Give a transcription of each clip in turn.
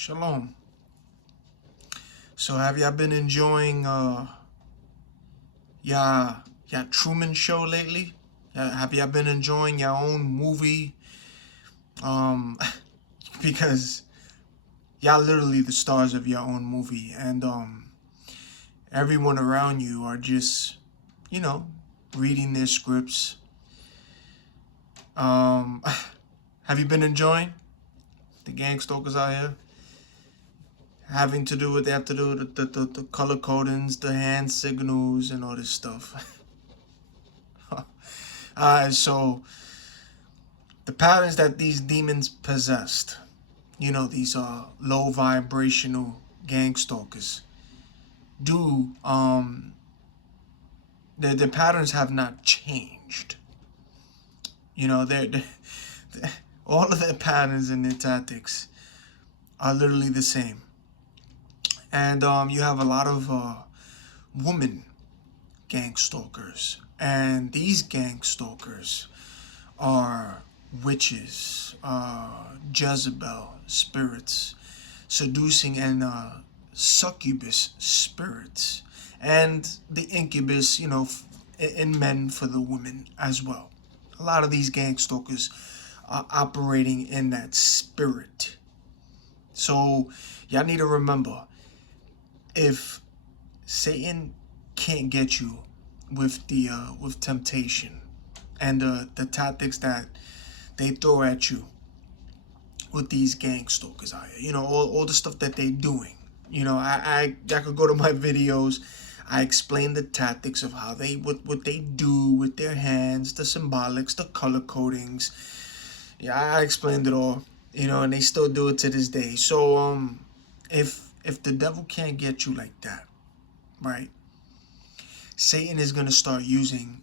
Shalom. So have y'all been enjoying y'all Truman Show lately? Have y'all been enjoying your own movie? Because y'all literally the stars of your own movie, and everyone around you are just, reading their scripts. Have you been enjoying the gangstalkers out here? Having to do what they have to do, the color codings, the hand signals, and all this stuff. So the patterns that these demons possessed, these low vibrational gang stalkers, do the patterns have not changed. They're all of their patterns and their tactics are literally the same. And you have a lot of woman gang stalkers, and these gang stalkers are witches, Jezebel spirits, seducing and succubus spirits, and the incubus, in men for the women as well. A lot of these gang stalkers are operating in that spirit. So y'all need to remember, if Satan can't get you with with temptation and the tactics that they throw at you with these gang stalkers out here, all the stuff that they're doing. I could go to my videos. I explain the tactics of how what they do with their hands, the symbolics, the color codings. Yeah, I explained it all. And they still do it to this day. So if the devil can't get you like that, right? Satan is going to start using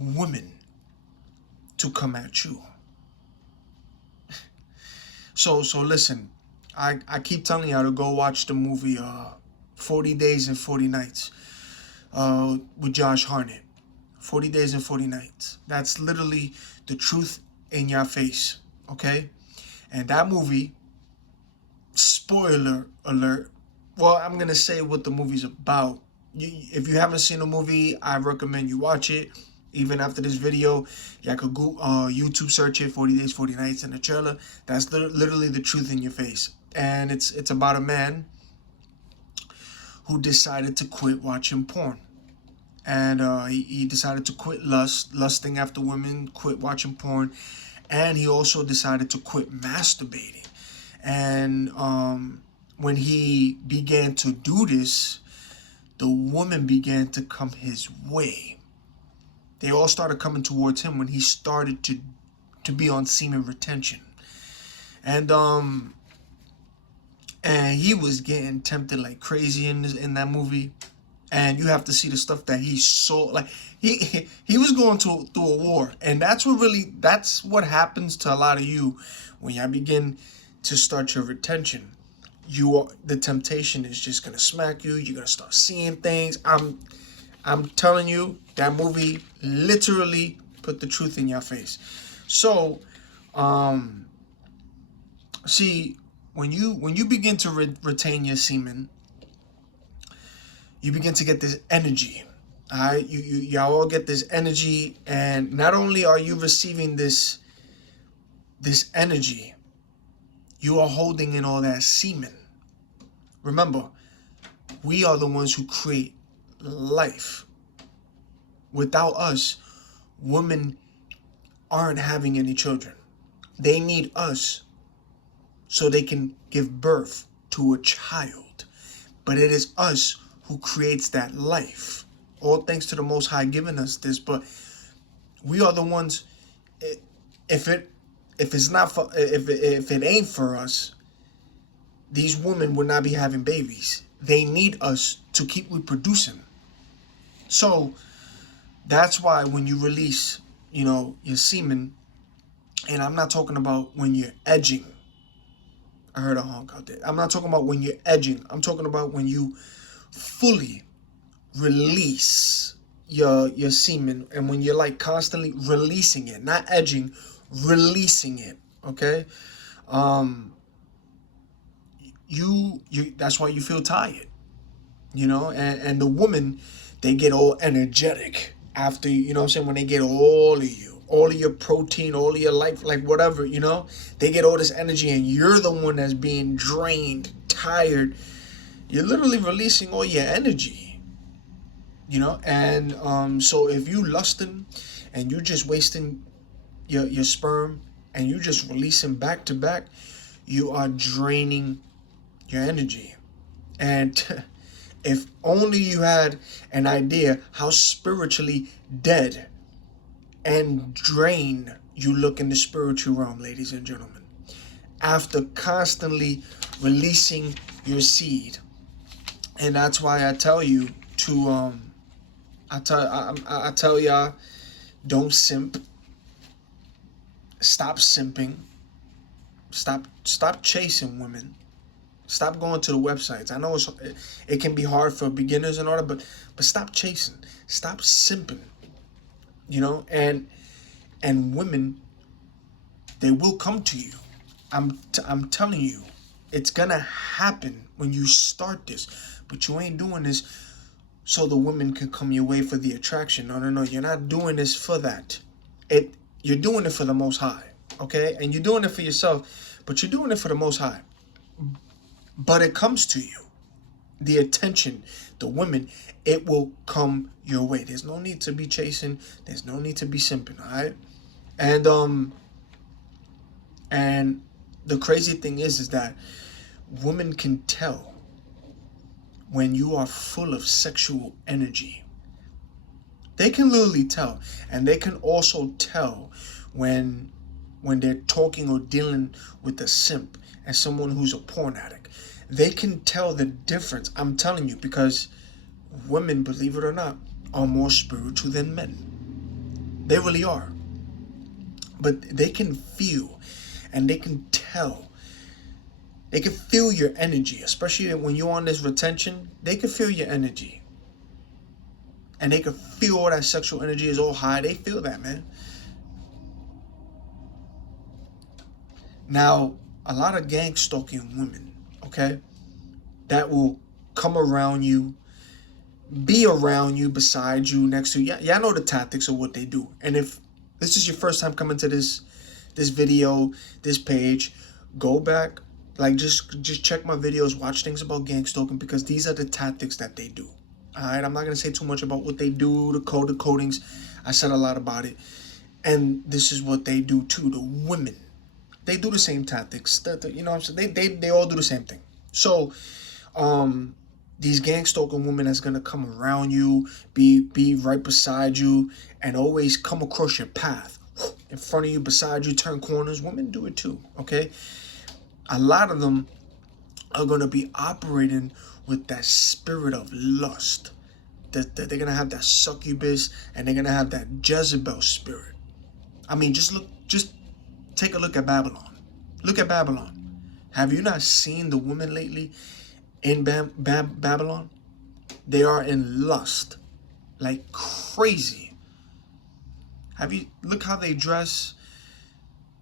women to come at you. So listen, I keep telling y'all to go watch the movie 40 Days and 40 Nights with Josh Hartnett. 40 Days and 40 Nights. That's literally the truth in your face, okay? And that movie, spoiler alert, well, I'm going to say what the movie's about. If you haven't seen the movie, I recommend you watch it. Even after this video, y'all could go YouTube search it, 40 Days, 40 Nights, in the trailer. That's literally the truth in your face. And it's about a man who decided to quit watching porn. And he decided to quit lusting after women, quit watching porn. And he also decided to quit masturbating. And when he began to do this, the woman began to come his way. They all started coming towards him when he started to be on semen retention. And he was getting tempted like crazy in that movie. And you have to see the stuff that he saw. Like he was going through a war. And that's what happens to a lot of you when y'all begin to start your retention. The temptation is just gonna smack you. You're gonna start seeing things. I'm telling you, that movie literally put the truth in your face. So, see, when you begin to retain your semen, you begin to get this energy. All right, y'all all get this energy, and not only are you receiving this energy, you are holding in all that semen. Remember, we are the ones who create life. Without us, women aren't having any children. They need us so they can give birth to a child. But it is us who creates that life. All thanks to the Most High giving us this. But we are the ones. If it ain't for us, these women would not be having babies. They need us to keep reproducing. So that's why when you release, your semen, and I'm not talking about when you're edging. I heard a honk out there. I'm not talking about when you're edging. I'm talking about when you fully release your semen, and when you're like constantly releasing it, not edging, releasing it. Okay. you that's why you feel tired, you know. And the women, they get all energetic after, you know what I'm saying, when they get all of you, all of your protein, all of your life, like whatever, you know, they get all this energy, and you're the one that's being drained, tired. You're literally releasing all your energy, you know. And so if you lusting and you just wasting your sperm, and you just releasing back to back, you are draining your energy. And if only you had an idea how spiritually dead and drained you look in the spiritual realm, ladies and gentlemen, after constantly releasing your seed. And that's why I tell you to I tell y'all, don't simp. Stop simping. Stop chasing women. Stop going to the websites. I know it can be hard for beginners and all that, but stop chasing. Stop simping. You know, and women, they will come to you. I'm telling you, it's gonna happen when you start this. But you ain't doing this so the women can come your way for the attraction. No. You're not doing this for that. You're doing it for the Most High, okay? And you're doing it for yourself, but you're doing it for the Most High. But it comes to you. The attention, the women, it will come your way. There's no need to be chasing. There's no need to be simping, all right? And the crazy thing is that women can tell when you are full of sexual energy. They can literally tell. And they can also tell when they're talking or dealing with a simp and someone who's a porn addict. They can tell the difference. I'm telling you, because women, believe it or not, are more spiritual than men. They really are. But they can feel and they can tell. They can feel your energy, especially when you're on this retention. They can feel your energy. And they can feel all that sexual energy is all high. They feel that, man. Now, a lot of gang stalking women, okay, that will come around you, be around you, beside you, next to you. Y'all know the tactics of what they do. And if this is your first time coming to this video, this page, go back, like just check my videos, watch things about gang stalking, because these are the tactics that they do. All right, I'm not gonna say too much about what they do, the codings. I said a lot about it, and this is what they do too. The women, they do the same tactics. You know what I'm saying? They all do the same thing. So, these gang stalking women that's gonna come around you, be right beside you, and always come across your path, in front of you, beside you, turn corners. Women do it too. Okay, a lot of them are gonna be operating with that spirit of lust. That they're gonna have that succubus, and they're gonna have that Jezebel spirit. I mean, just take a look at Babylon. Look at Babylon. Have you not seen the women lately in Babylon? They are in lust like crazy. Look how they dress?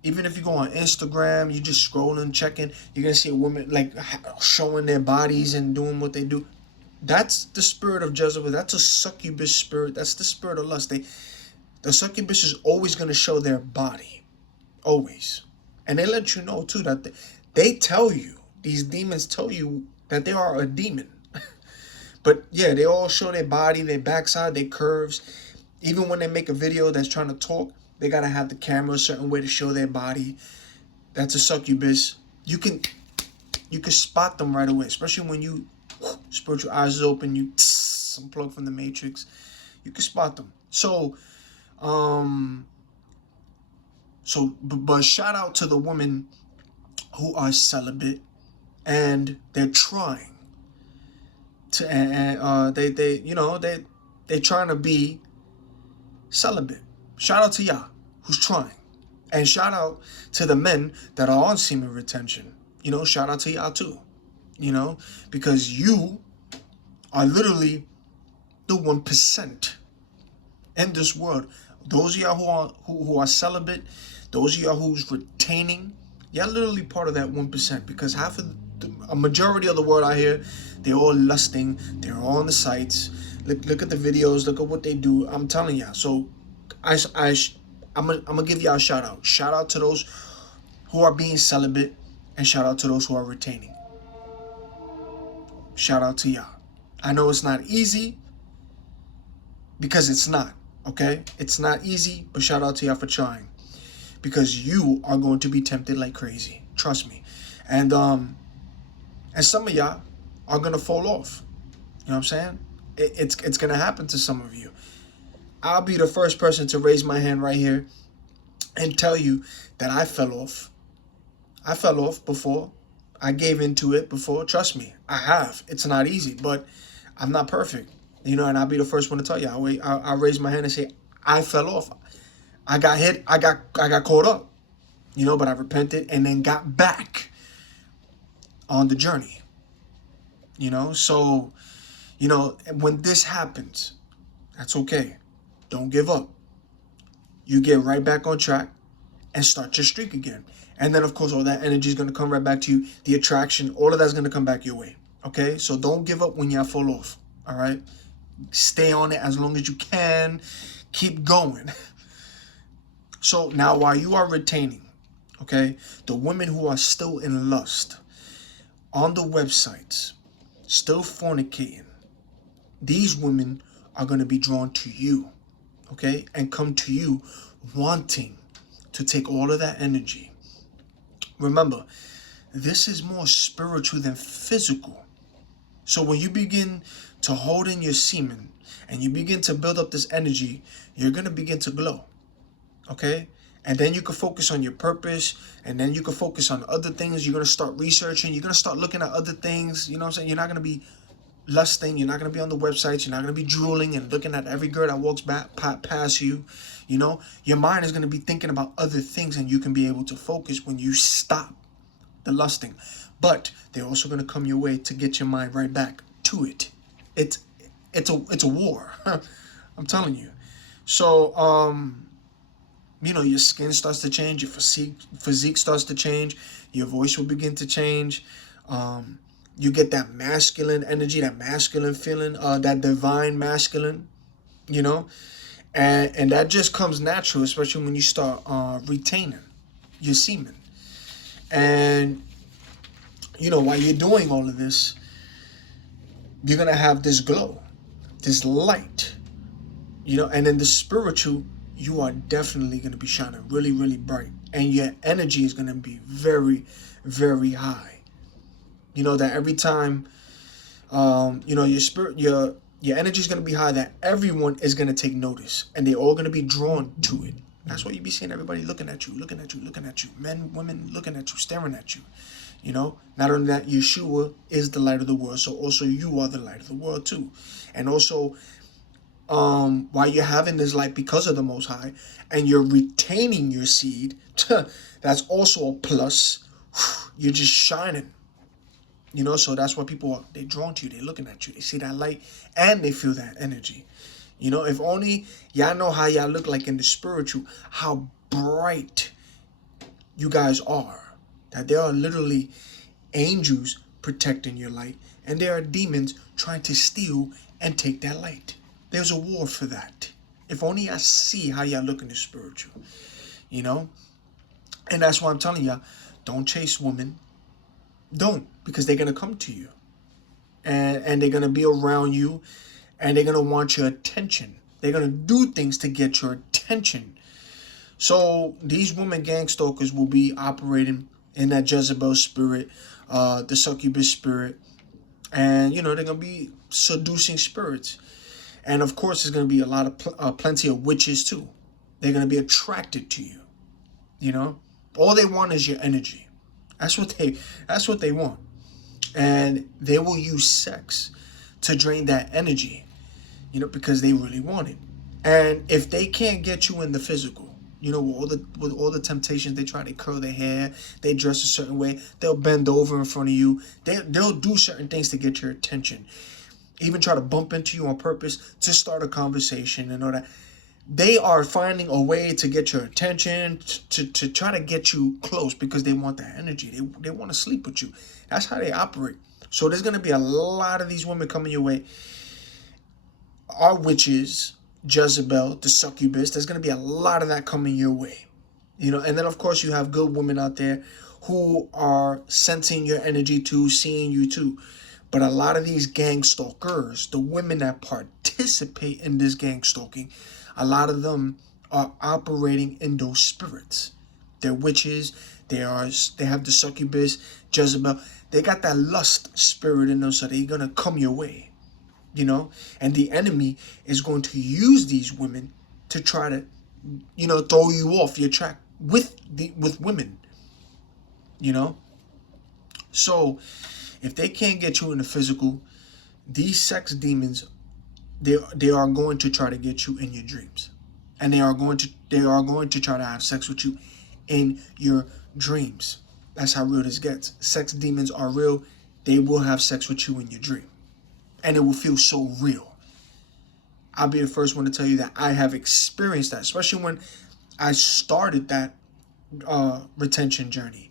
Even if you go on Instagram, you just scrolling, checking, you're going to see a woman like showing their bodies and doing what they do. That's the spirit of Jezebel. That's a succubus spirit. That's the spirit of lust. The succubus is always going to show their body. Always. And they let you know, too, that they tell you, these demons tell you that they are a demon. But, yeah, they all show their body, their backside, their curves. Even when they make a video that's trying to talk, they got to have the camera a certain way to show their body. That's a succubus. You can spot them right away, especially when you spiritual eyes is open, you unplug from the matrix. You can spot them. So, but shout out to the women who are celibate and they're trying to, they're trying to be celibate. Shout out to y'all who's trying. And shout out to the men that are on semen retention. You know, shout out to y'all too. You know, because you are literally the 1% in this world. Those of y'all who are celibate, those of y'all who's retaining, y'all literally part of that 1%, because half of a majority of the world out here, they're all lusting. They're all on the sites. Look at the videos. Look at what they do. I'm telling y'all. So I'm gonna give y'all a shout out. Shout out to those who are being celibate, and shout out to those who are retaining. Shout out to y'all. I know it's not easy, because it's not. Okay, it's not easy, but shout out to y'all for trying, because you are going to be tempted like crazy. Trust me. And some of y'all are gonna fall off. You know what I'm saying? It's gonna happen to some of you. I'll be the first person to raise my hand right here and tell you that I fell off. I fell off before. I gave into it before. Trust me, I have. It's not easy, but I'm not perfect. You know, and I'll be the first one to tell you. I'll raise my hand and say, I fell off. I got hit. I got caught up. You know, but I repented and then got back on the journey. You know, so, you know, when this happens, that's okay. Don't give up. You get right back on track and start your streak again. And then, of course, all that energy is going to come right back to you. The attraction, all of that's going to come back your way. Okay? So don't give up when you fall off. All right? Stay on it as long as you can. Keep going. So now while you are retaining, okay, the women who are still in lust on the websites, still fornicating, these women are going to be drawn to you, okay, and come to you wanting to take all of that energy. Remember, this is more spiritual than physical. So when you begin to hold in your semen and you begin to build up this energy, you're going to begin to glow, okay? And then you can focus on your purpose, and then you can focus on other things. You're going to start researching. You're going to start looking at other things. You know what I'm saying? You're not going to be lusting. You're not going to be on the websites. You're not going to be drooling and looking at every girl that walks back past you. You know, your mind is going to be thinking about other things, and you can be able to focus when you stop the lusting. But they're also going to come your way to get your mind right back to it. It's a war. I'm telling you. So, you know, your skin starts to change, your physique starts to change, your voice will begin to change. You get that masculine energy, that masculine feeling, that divine masculine, you know, and that just comes natural, especially when you start retaining your semen. And, you know, while you're doing all of this, you're going to have this glow, this light, you know, and then the spiritual, you are definitely going to be shining really, really bright. And your energy is going to be very, very high. You know, that every time, you know, your energy is going to be high, that everyone is going to take notice. And they're all going to be drawn to it. That's why you be seeing everybody looking at you. Men, women looking at you, staring at you. You know, not only that, Yeshua is the light of the world. So also you are the light of the world too. And also, while you're having this light because of the Most High, and you're retaining your seed, that's also a plus. You're just shining, you know. So that's why they're drawn to you. They're looking at you. They see that light and they feel that energy. You know, if only y'all know how y'all look like in the spiritual, how bright you guys are. That there are literally angels protecting your light, and there are demons trying to steal and take that light. There's a war for that. If only I see how y'all look in the spiritual, you know? And that's why I'm telling y'all, don't chase women. Don't, because they're going to come to you. And they're going to be around you, and they're going to want your attention. They're going to do things to get your attention. So these women gang stalkers will be operating in that Jezebel spirit, the succubus spirit. And, you know, they're going to be seducing spirits. And of course, there's going to be a lot of plenty of witches too. They're going to be attracted to you. You know, all they want is your energy. That's what they want. And they will use sex to drain that energy, you know, because they really want it. And if they can't get you in the physical, you know, with all the temptations, they try to curl their hair, they dress a certain way, they'll bend over in front of you, they'll do certain things to get your attention. Even try to bump into you on purpose to start a conversation and all that. They are finding a way to get your attention, to try to get you close because they want that energy. They want to sleep with you. That's how they operate. So there's going to be a lot of these women coming your way. Our witches, Jezebel, the succubus, there's going to be a lot of that coming your way. You know, and then of course you have good women out there who are sensing your energy too, seeing you too. But a lot of these gang stalkers, the women that participate in this gang stalking, a lot of them are operating in those spirits. They're witches. They have the succubus, Jezebel. They got that lust spirit in them, so they're gonna come your way, you know. And the enemy is going to use these women to try to, you know, throw you off your track with women, you know. So if they can't get you in the physical, these sex demons, they are going to try to get you in your dreams, and they are going to try to have sex with you in your dreams. That's how real this gets. Sex demons are real. They will have sex with you in your dream, and it will feel so real. I'll be the first one to tell you that I have experienced that, especially when I started that retention journey.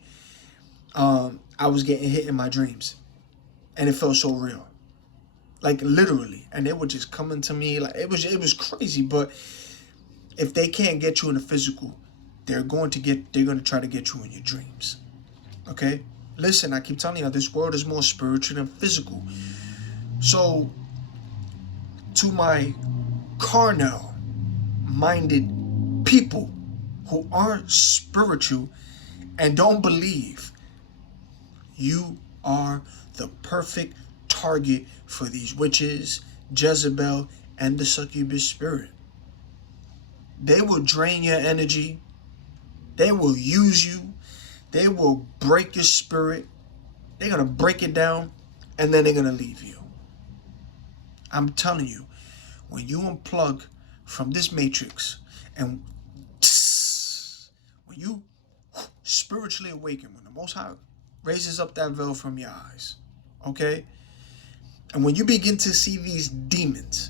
I was getting hit in my dreams, and it felt so real, like literally. And they were just coming to me like it was crazy. But if they can't get you in the physical, they're going to try to get you in your dreams. Okay, listen, I keep telling you, this world is more spiritual than physical. So, to my carnal minded people who aren't spiritual and don't believe, you are the perfect target for these witches, Jezebel, and the succubus spirit. They will drain your energy. They will use you. They will break your spirit. They're going to break it down, and then they're going to leave you. I'm telling you, when you unplug from this matrix and when you spiritually awaken, when the Most High raises up that veil from your eyes, okay? And when you begin to see these demons,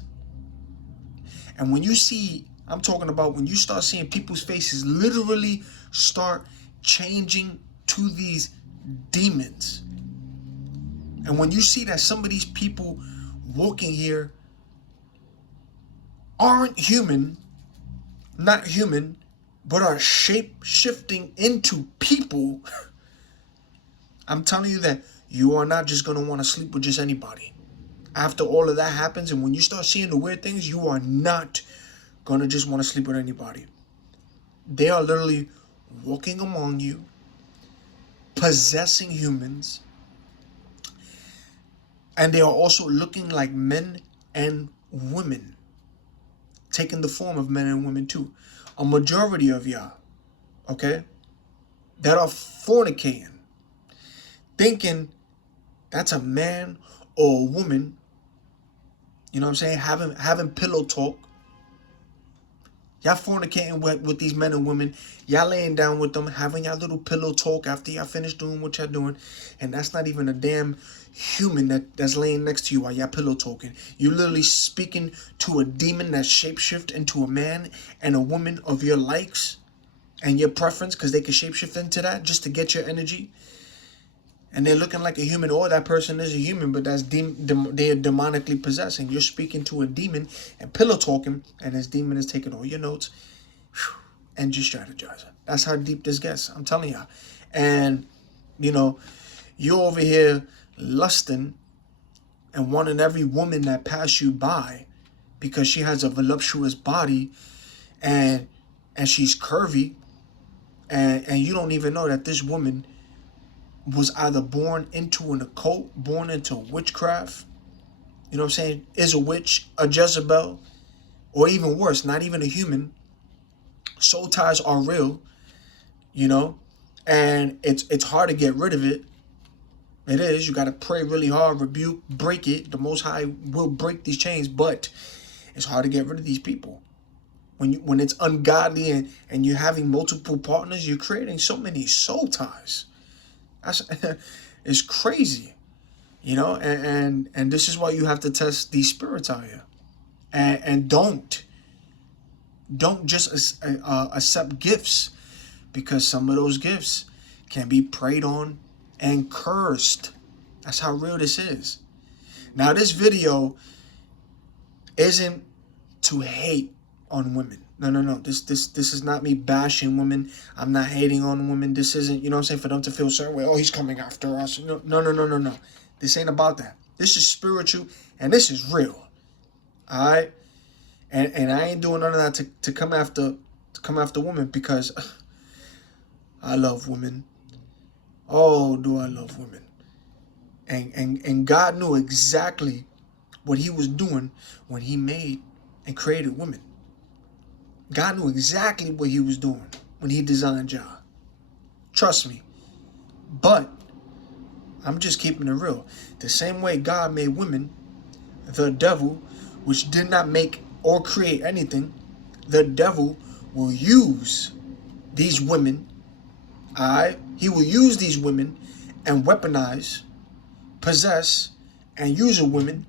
and when you see, I'm talking about when you start seeing people's faces literally start changing to these demons. And when you see that some of these people walking here aren't human, not human, but are shape-shifting into people, I'm telling you that you are not just going to want to sleep with just anybody. After all of that happens, and when you start seeing the weird things, you are not going to just want to sleep with anybody. They are literally walking among you, possessing humans, and they are also looking like men and women, taking the form of men and women too. A majority of y'all, okay, that are fornicating, thinking that's a man or a woman, you know what I'm saying, having pillow talk. Y'all fornicating with these men and women. Y'all laying down with them, having y'all little pillow talk after y'all finish doing what y'all doing. And that's not even a damn human that's laying next to you while y'all pillow talking. You literally speaking to a demon that shapeshift into a man and a woman of your likes and your preference, because they can shapeshift into that just to get your energy. And they're looking like a human, or that person is a human, but they're demonically possessed. And you're speaking to a demon and pillow talking, and this demon is taking all your notes and just strategizing. That's how deep this gets. I'm telling y'all. And, you know, you're over here lusting and wanting every woman that pass you by because she has a voluptuous body and she's curvy, and you don't even know that this woman was either born into an occult, born into witchcraft, you know what I'm saying, is a witch, a Jezebel, or even worse, not even a human. Soul ties are real, you know, and it's hard to get rid of it. It is. You got to pray really hard, rebuke, break it. The Most High will break these chains, but it's hard to get rid of these people. When it's ungodly and you're having multiple partners, you're creating so many soul ties. It's crazy, you know, and this is why you have to test these spirits out here, and don't Don't just accept gifts, because some of those gifts can be preyed on and cursed. That's how real this is. Now, this video isn't to hate on women. No, no, no. This is not me bashing women. I'm not hating on women. This isn't, you know what I'm saying, for them to feel a certain way. Oh, he's coming after us. No, no, no, no, no, no. This ain't about that. This is spiritual, and this is real. All right? And I ain't doing none of that to come after women, because I love women. Oh, do I love women. And God knew exactly what he was doing when he made and created women. God knew exactly what he was doing when he designed y'all. Trust me. But I'm just keeping it real. The same way God made women, the devil, which did not make or create anything, the devil will use these women. Alright? He will use these women and weaponize, possess, and use a woman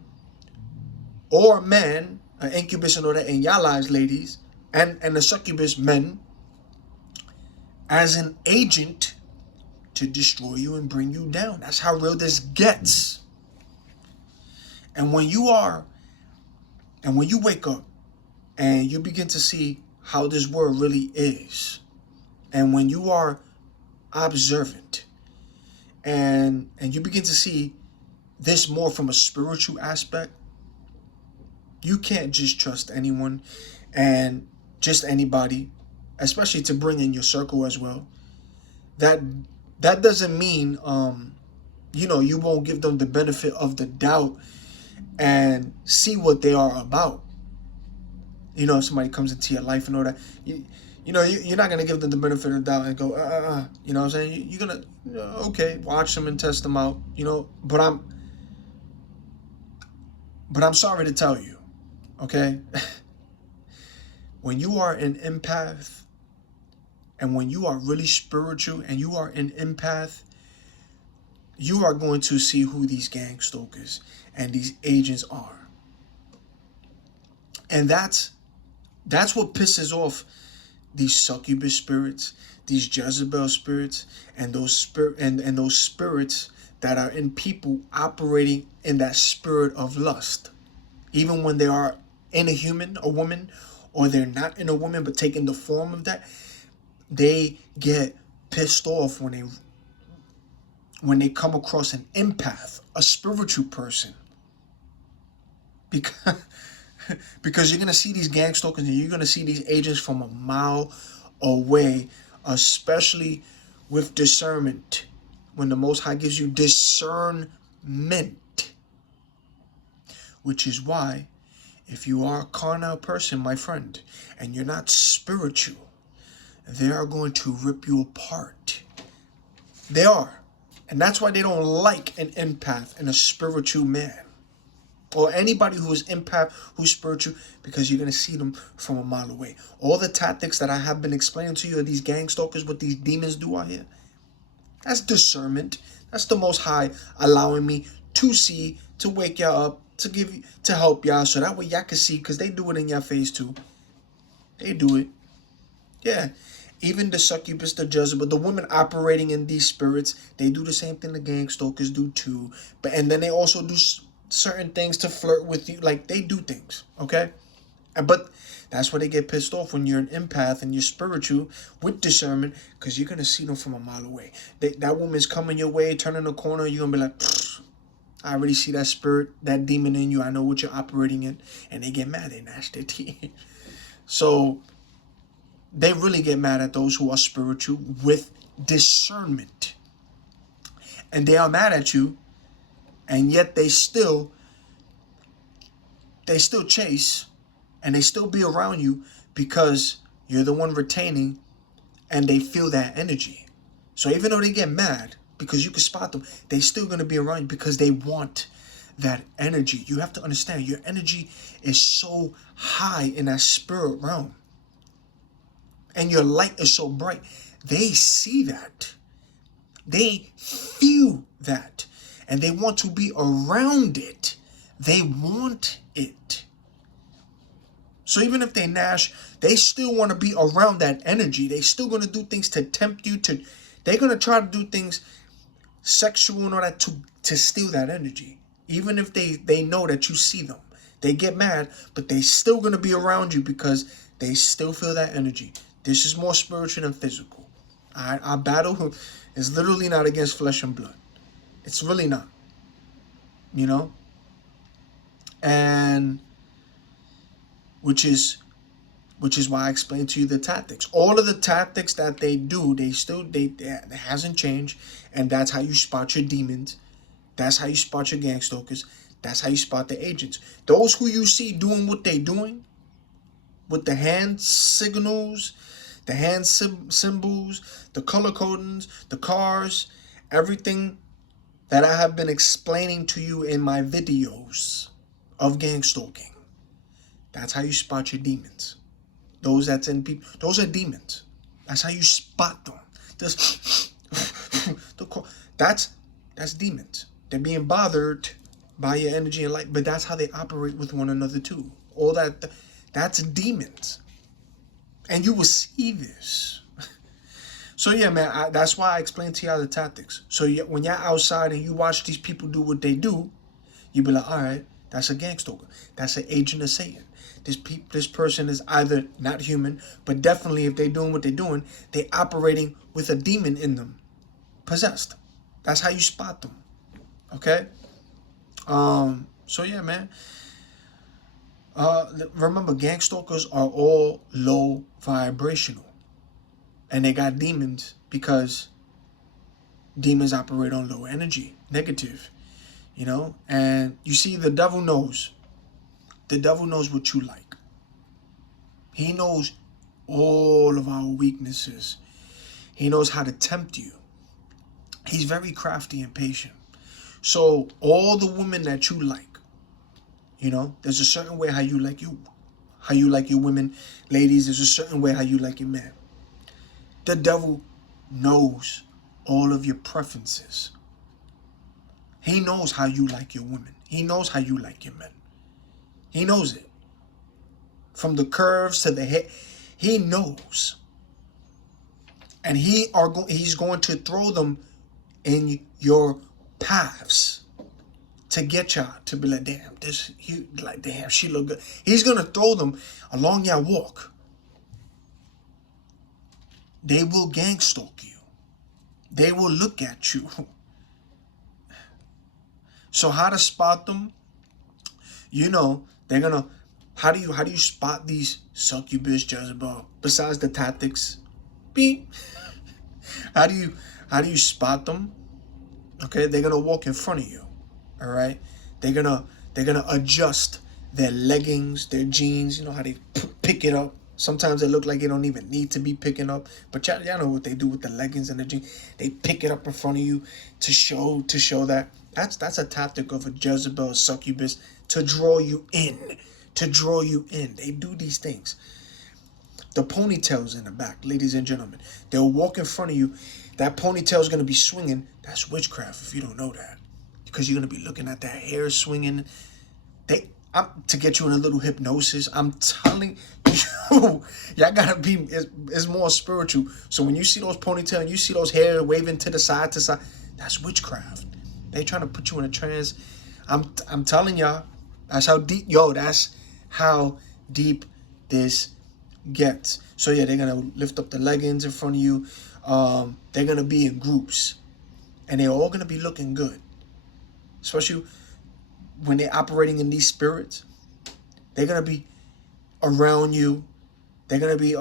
or a man, an incubus and all that in y'all lives, ladies, and the succubus men, as an agent to destroy you and bring you down. That's how real this gets. And when you wake up and you begin to see how this world really is, and when you are observant and you begin to see this more from a spiritual aspect, you can't just trust anyone and just anybody, especially to bring in your circle as well. That doesn't mean you won't give them the benefit of the doubt and see what they are about. If somebody comes into your life and all that, you're not going to give them the benefit of the doubt and go, you know what I'm saying? You're going to, okay, watch them and test them out, but I'm sorry to tell you, okay? When you are an empath and when you are really spiritual and you are an empath, you are going to see who these gang stalkers and these agents are. And that's what pisses off these succubus spirits, these Jezebel spirits, and those spirits that are in people operating in that spirit of lust. Even when they are in a woman, or they're not in a woman but taking the form of that, they get pissed off when they come across an empath, a spiritual person. Because you're going to see these gang stalkers and you're going to see these agents from a mile away, especially with discernment. When the Most High gives you discernment. Which is why, if you are a carnal person, my friend, and you're not spiritual, they are going to rip you apart. They are. And that's why they don't like an empath and a spiritual man. Or anybody who is empath, who's spiritual, because you're going to see them from a mile away. All the tactics that I have been explaining to you of these gang stalkers, what these demons do out here, that's discernment. That's the Most High allowing me to see, to wake y'all up, to help y'all, so that way y'all can see, because they do it in your face too. They do it. Yeah. Even the succubus, the Jezebel, the women operating in these spirits, they do the same thing the gang stalkers do too. And then they also do certain things to flirt with you. Like, they do things, okay? But that's why they get pissed off when you're an empath and you're spiritual with discernment, because you're going to see them from a mile away. That woman's coming your way, turning the corner, you're going to be like, I already see that spirit, that demon in you. I know what you're operating in. And they get mad. They gnash their teeth. So they really get mad at those who are spiritual with discernment. And they are mad at you, and yet they still chase, and they still be around you, because you're the one retaining, and they feel that energy. So even though they get mad because you can spot them, they still going to be around you because they want that energy. You have to understand, your energy is so high in that spirit realm, and your light is so bright. They see that. They feel that. And they want to be around it. They want it. So even if they Nash, they still want to be around that energy. They still going to do things to tempt you to. They're going to try to do things sexual and all that to steal that energy. Even if they know that you see them. They get mad, but they still going to be around you because they still feel that energy. This is more spiritual than physical. Our battle is literally not against flesh and blood. It's really not. You know? And which is why I explained to you the tactics. All of the tactics that they do, it hasn't changed. And that's how you spot your demons. That's how you spot your gangstalkers. That's how you spot the agents. Those who you see doing what they doing, with the hand signals, the hand symbols, the color codings, the cars, everything that I have been explaining to you in my videos of gangstalking. That's how you spot your demons. Those that's in people, those are demons. That's how you spot them. That's demons. They're being bothered by your energy and light, but that's how they operate with one another too. All that's demons. And you will see this. So yeah, man, that's why I explained to y'all the tactics. So when you're outside and you watch these people do what they do, you be like, all right, that's a gangstalker. That's an agent of Satan. This person is either not human, but definitely if they're doing what they're doing, they're operating with a demon in them. Possessed. That's how you spot them. Okay? So yeah, man. Remember, gangstalkers are all low vibrational. And they got demons because demons operate on low energy, negative, you know? And you see, the devil knows. The devil knows what you like. He knows all of our weaknesses. He knows how to tempt you. He's very crafty and patient. So all the women that you like, you know, there's a certain way how you like your women. Ladies, there's a certain way how you like your man. The devil knows all of your preferences. He knows how you like your women. He knows how you like your men. He knows it. From the curves to the head, he knows. And he's going to throw them in your paths to get y'all to be like, damn, damn, she look good. He's going to throw them along your walk. They will gangstalk you. They will look at you. So how to spot them? You know, they're gonna. How do you spot these Succubus Jezebel besides the tactics? Beep. How do you spot them? Okay, they're gonna walk in front of you. All right, they're gonna adjust their leggings, their jeans. You know how they pick it up. Sometimes they look like they don't even need to be picking up. But y'all know what they do with the leggings and the jeans. They pick it up in front of you to show that. That's a tactic of a Jezebel succubus to draw you in. To draw you in. They do these things. The ponytails in the back, ladies and gentlemen. They'll walk in front of you. That ponytail is going to be swinging. That's witchcraft if you don't know that. Because you're going to be looking at that hair swinging. To get you in a little hypnosis. I'm telling you, y'all gotta be, it's more spiritual. So when you see those ponytails and you see those hair waving to side, that's witchcraft. They trying to put you in a trance. I'm telling y'all, that's how deep this gets. So yeah, they're gonna lift up the leggings in front of you. They're gonna be in groups, and they're all gonna be looking good, especially when they're operating in these spirits. They're going to be around you. They're going to be,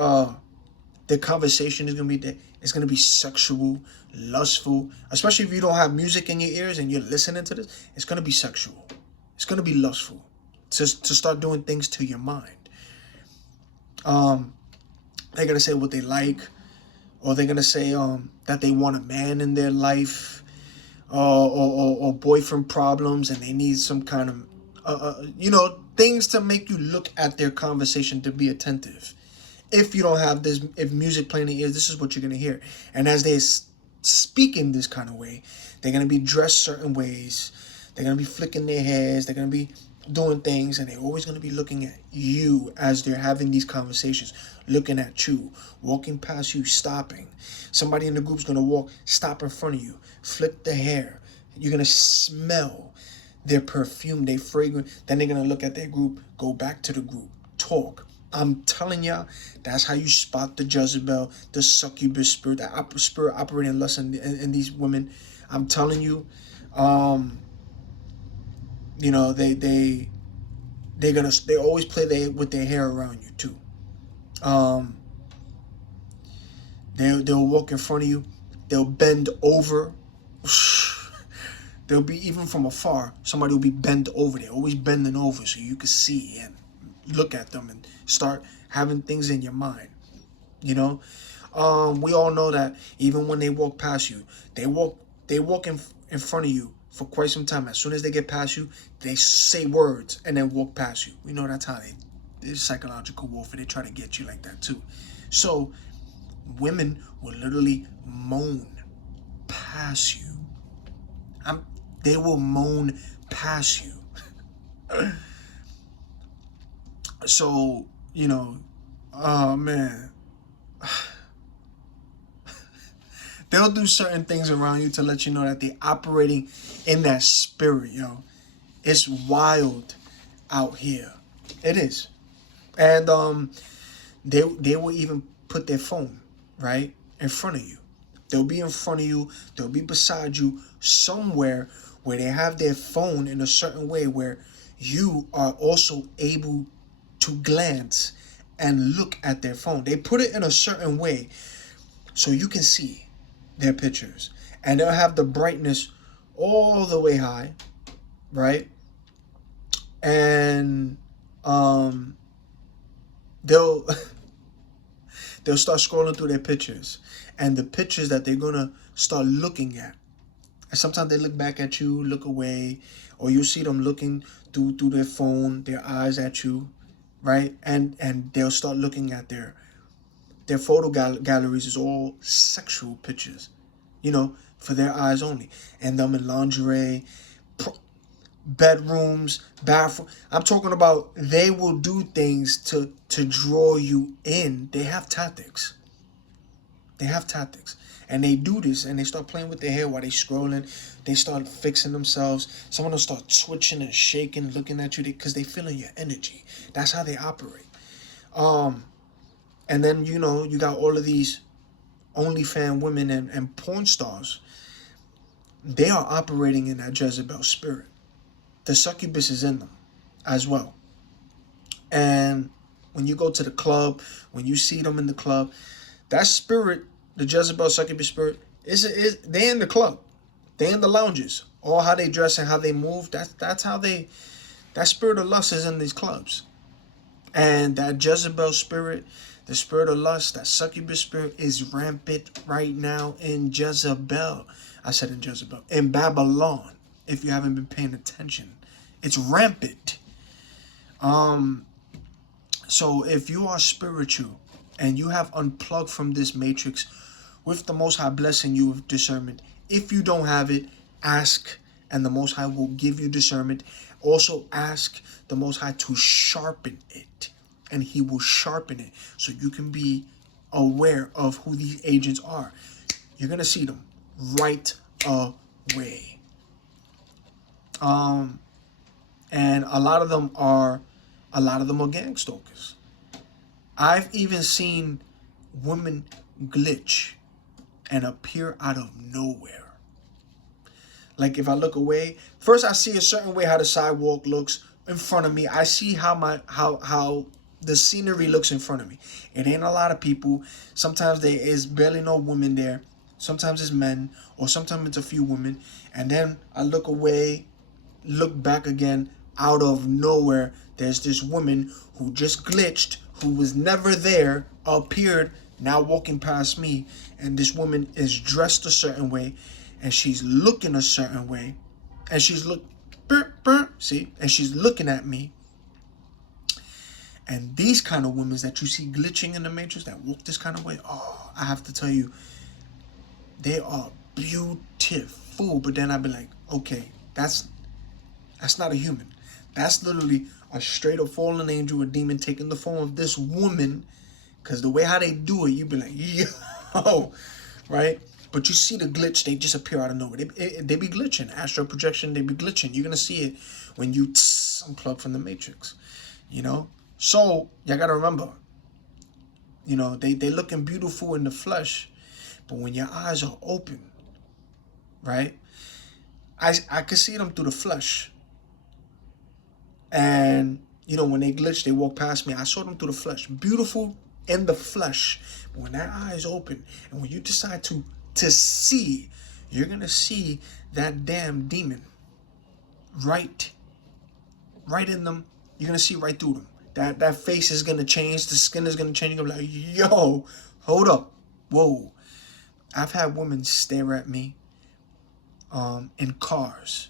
their conversation is going to be, it's going to be sexual, lustful. Especially if you don't have music in your ears and you're listening to this, it's going to be sexual. It's going to be lustful to start doing things to your mind. They're going to say what they like, or they're going to say that they want a man in their life. Or boyfriend problems, and they need some kind of, things to make you look at their conversation to be attentive. If you don't have this, if music playing in your ears, this is what you're going to hear. And as they speak in this kind of way, they're going to be dressed certain ways. They're going to be flicking their hairs. They're going to be doing things, and they're always going to be looking at you as they're having these conversations, looking at you, walking past you, stopping. Somebody in the group's going to walk, stop in front of you, flick the hair. You're going to smell their perfume, their fragrance. Then they're going to look at their group, go back to the group, talk. I'm telling y'all, that's how you spot the Jezebel, the succubus spirit, the spirit operating lust in these women. I'm telling you, you know, they always play with their hair around you too. They'll walk in front of you. They'll bend over. They'll be, even from afar, somebody will be bent over. They're always bending over so you can see and look at them and start having things in your mind. You know, we all know that even when they walk past you, they walk in front of you for quite some time. As soon as they get past you, they say words and then walk past you. We know that's how it's psychological warfare. They try to get you like that too. So women will literally moan past you. They will moan past you. So, you know, oh man. They'll do certain things around you to let you know that they're operating in that spirit, yo. It's wild out here. It is. And they will even put their phone, right, in front of you. They'll be in front of you. They'll be beside you somewhere where they have their phone in a certain way where you are also able to glance and look at their phone. They put it in a certain way so you can see their pictures. And they'll have the brightness all the way high, right? And they'll they'll start scrolling through their pictures. And the pictures that they're gonna start looking at, and sometimes they look back at you, look away, or you see them looking through their phone, their eyes at you, right? And they'll start looking at their photo galleries is all sexual pictures, you know, for their eyes only. And them in lingerie, bedrooms, bathroom. I'm talking about they will do things to draw you in. They have tactics. They have tactics. And they do this, and they start playing with their hair while they scrolling. They start fixing themselves. Some of them start switching and shaking, looking at you because they feeling your energy. That's how they operate. And then, you know, you got all of these OnlyFans women and porn stars. They are operating in that Jezebel spirit. The succubus is in them as well. And when you go to the club, when you see them in the club, that spirit, the Jezebel succubus spirit, is they're in the club. They're in the lounges. All how they dress and how they move, that's how that spirit of lust is in these clubs. And that Jezebel spirit, the spirit of lust, that succubus spirit is rampant right now in Jezebel. I said in Jezebel. In Babylon, if you haven't been paying attention. It's rampant. So if you are spiritual and you have unplugged from this matrix with the Most High blessing you with discernment, if you don't have it, ask and the Most High will give you discernment. Also ask the Most High to sharpen it, and He will sharpen it so you can be aware of who these agents are. You're going to see them right away. And a lot of them are gang stalkers. I've even seen women glitch and appear out of nowhere. Like if I look away, first I see a certain way how the sidewalk looks in front of me. I see how the scenery looks in front of me. It ain't a lot of people. Sometimes there is barely no women there. Sometimes it's men, or sometimes it's a few women. And then I look away, look back again. Out of nowhere, there's this woman who just glitched, who was never there, appeared, now walking past me. And this woman is dressed a certain way, and she's looking a certain way, and she's and she's looking at me. And these kind of women that you see glitching in the matrix, that walk this kind of way, oh, I have to tell you, they are beautiful. But then I'd be like, okay, that's not a human. That's literally a straight up fallen angel, a demon taking the form of this woman. Because the way how they do it, you be like, yo, right? But you see the glitch, they just appear out of nowhere. They be glitching. Astral projection, they be glitching. You're going to see it when you unplug from the matrix, you know? So, y'all got to remember, you know, they looking beautiful in the flesh, but when your eyes are open, right? I can see them through the flesh. And, you know, when they glitch, they walk past me. I saw them through the flesh. Beautiful in the flesh. But when that eye is open, and when you decide to see, you're going to see that damn demon right in them. You're going to see right through them. That face is going to change. The skin is going to change. You're going to be like, yo, hold up. Whoa. I've had women stare at me in cars,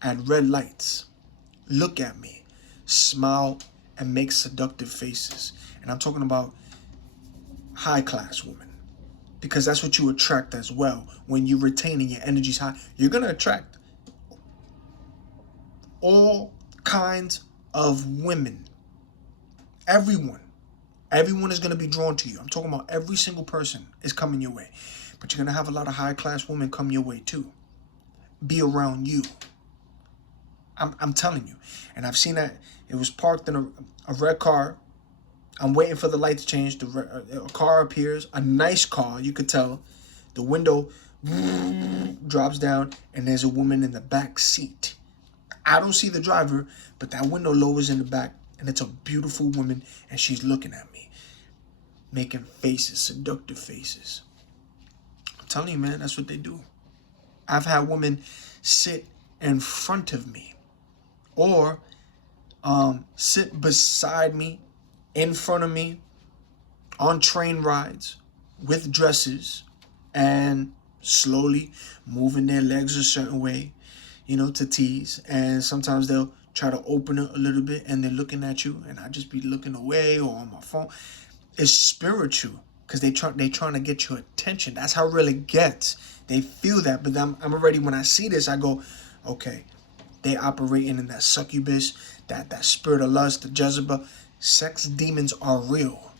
at red lights, look at me, smile, and make seductive faces. And I'm talking about high-class women, because that's what you attract as well. When you're retaining your energies high, you're going to attract all kinds of women. Everyone is going to be drawn to you. I'm talking about every single person is coming your way. But you're going to have a lot of high-class women come your way too. Be around you. I'm telling you. And I've seen that. It was parked in a red car. I'm waiting for the light to change. A car appears. A nice car, you could tell. The window drops down, and there's a woman in the back seat. I don't see the driver, but that window lowers in the back, and it's a beautiful woman, and she's looking at me, making faces, seductive faces. I'm telling you, man, that's what they do. I've had women sit in front of me, or sit beside me, in front of me, on train rides, with dresses, and slowly moving their legs a certain way, you know, to tease. And sometimes they'll try to open it a little bit, and they're looking at you, and I just be looking away or on my phone. It's spiritual, because they trying to get your attention. That's how it really gets. They feel that, but I'm already, when I see this, I go, okay, they operating in that succubus, that spirit of lust, the Jezebel. Sex demons are real.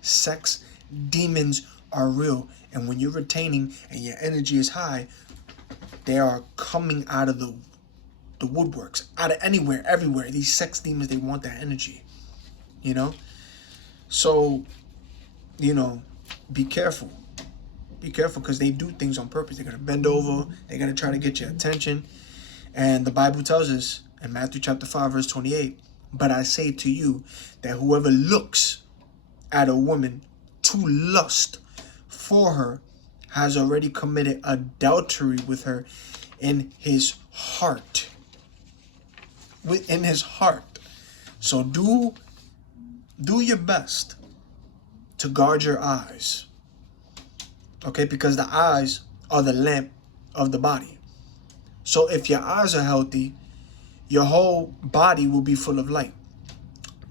Sex demons are real. And when you're retaining and your energy is high, they are coming out of the woodworks, out of anywhere, everywhere. These sex demons, they want that energy, you know? So, you know, be careful. Be careful, because they do things on purpose. They're going to bend over. They're going to try to get your attention. And the Bible tells us in Matthew chapter 5, verse 28, but I say to you that whoever looks at a woman to lust for her has already committed adultery with her in his heart. Within his heart. So do your best to guard your eyes. Okay, because the eyes are the lamp of the body. So if your eyes are healthy, your whole body will be full of light.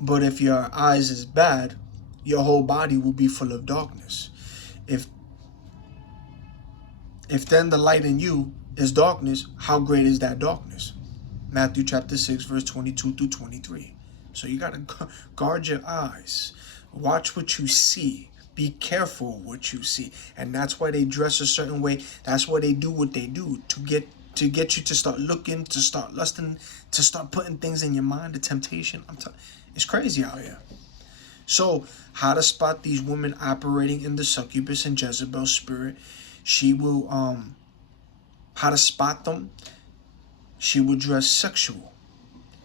But if your eyes is bad, your whole body will be full of darkness. If then the light in you is darkness, how great is that darkness? Matthew chapter 6, verse 22 through 23. So you got to guard your eyes. Watch what you see. Be careful of what you see. And that's why they dress a certain way. That's why they do what they do, to get you to start looking, to start lusting, to start putting things in your mind, the temptation. It's crazy out here. So how to spot these women operating in the succubus and Jezebel spirit? She will, how to spot them? She will dress sexual.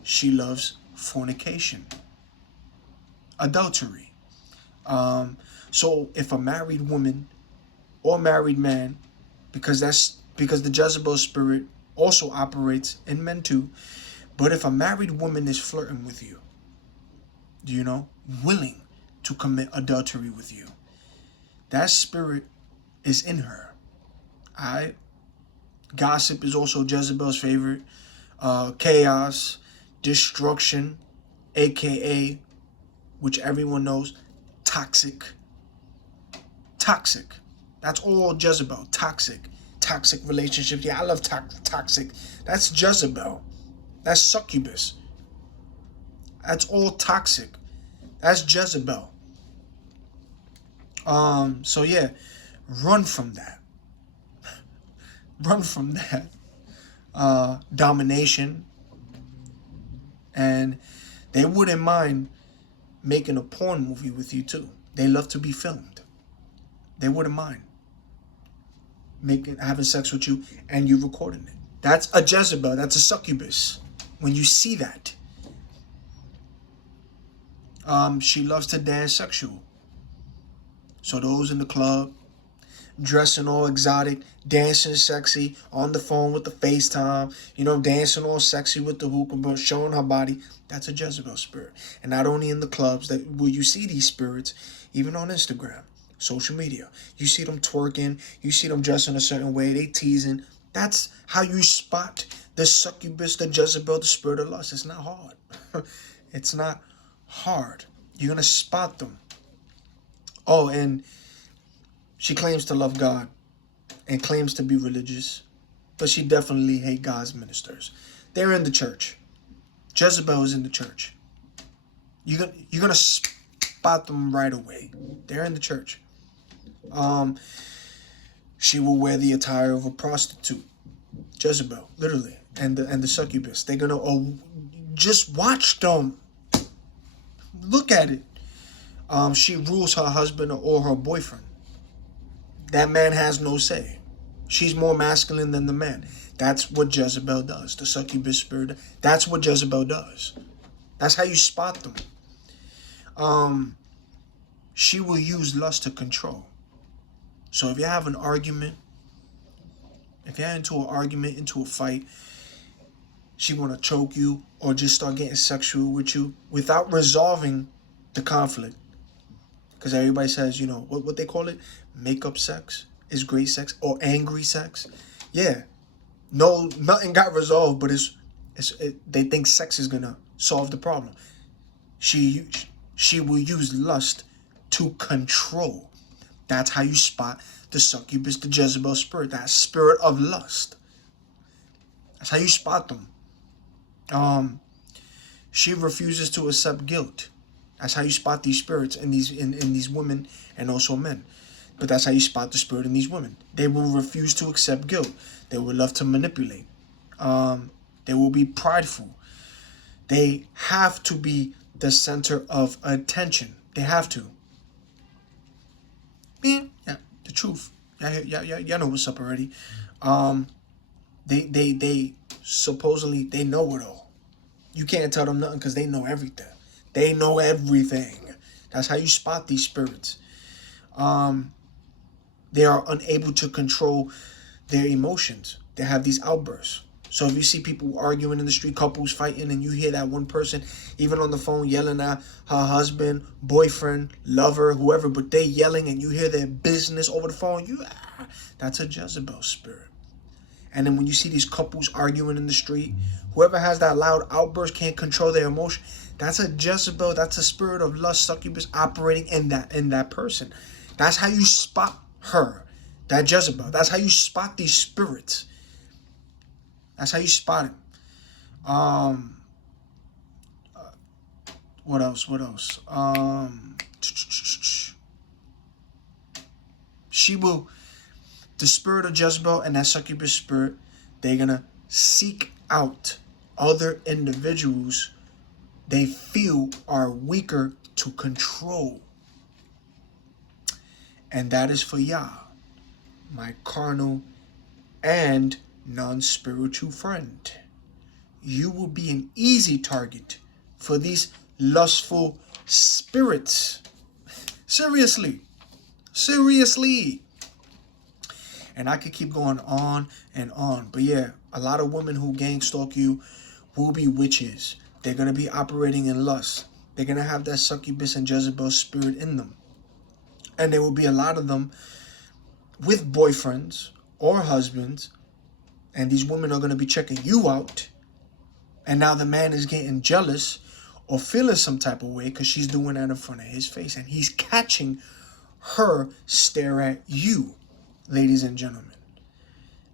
She loves fornication, adultery. So if a married woman or married man, because the Jezebel spirit also operates in men too, but if a married woman is flirting with you, you know, willing to commit adultery with you, that spirit is in her. Alright? Gossip is also Jezebel's favorite. Chaos, destruction, aka, which everyone knows, toxic. Toxic. That's all Jezebel. Toxic. Toxic relationships. Yeah, I love toxic. That's Jezebel. That's succubus. That's all toxic. That's Jezebel. So yeah, run from that. Run from that. Domination. And they wouldn't mind making a porn movie with you too. They love to be filmed. They wouldn't mind having sex with you and you recording it. That's a Jezebel. That's a succubus. When you see that, she loves to dance sexual. So those in the club, dressing all exotic, dancing sexy, on the phone with the FaceTime, dancing all sexy with the hookah, but showing her body, that's a Jezebel spirit. And not only in the clubs where you see these spirits, even on Instagram, social media. You see them twerking, you see them dressing a certain way, they teasing. That's how you spot the succubus, the Jezebel, the spirit of lust. It's not hard. It's not hard. You're going to spot them. Oh, and she claims to love God and claims to be religious, but she definitely hates God's ministers. They're in the church. Jezebel is in the church. You're gonna spot them right away. They're in the church. She will wear the attire of a prostitute. Jezebel, literally, and the succubus. They're gonna just watch them. Look at it. She rules her husband or her boyfriend. That man has no say. She's more masculine than the man. That's what Jezebel does. The succubus spirit. That's what Jezebel does. That's how you spot them. She will use lust to control. So if you have an argument, if you're into an argument, into a fight, she want to choke you or just start getting sexual with you without resolving the conflict. Because everybody says, what they call it? Makeup sex is great sex or angry sex. Yeah. No, nothing got resolved, but they think sex is going to solve the problem. She will use lust to control. That's how you spot the succubus, the Jezebel spirit, that spirit of lust. That's how you spot them. She refuses to accept guilt. That's how you spot these spirits in these women and also men. But that's how you spot the spirit in these women. They will refuse to accept guilt. They will love to manipulate. They will be prideful. They have to be the center of attention. They have to. Yeah, the truth. Y'all know what's up already. They supposedly they know it all. You can't tell them nothing because they know everything. They know everything. That's how you spot these spirits. They are unable to control their emotions. They have these outbursts. So if you see people arguing in the street, couples fighting, and you hear that one person, even on the phone, yelling at her husband, boyfriend, lover, whoever, but they yelling and you hear their business over the phone, that's a Jezebel spirit. And then when you see these couples arguing in the street, whoever has that loud outburst can't control their emotion, that's a Jezebel, that's a spirit of lust, succubus operating in that person. That's how you spot her, that Jezebel. That's how you spot these spirits. That's how you spot it. What else? The spirit of Jezebel and that succubus spirit, they're gonna seek out other individuals they feel are weaker to control. And that is for Yah, my carnal and non-spiritual friend. You will be an easy target for these lustful spirits. Seriously. And I could keep going on and on. But yeah, a lot of women who gang stalk you will be witches. They're going to be operating in lust. They're going to have that succubus and Jezebel spirit in them. And there will be a lot of them with boyfriends or husbands. And these women are going to be checking you out. And now the man is getting jealous or feeling some type of way because she's doing that in front of his face. And he's catching her stare at you, ladies and gentlemen.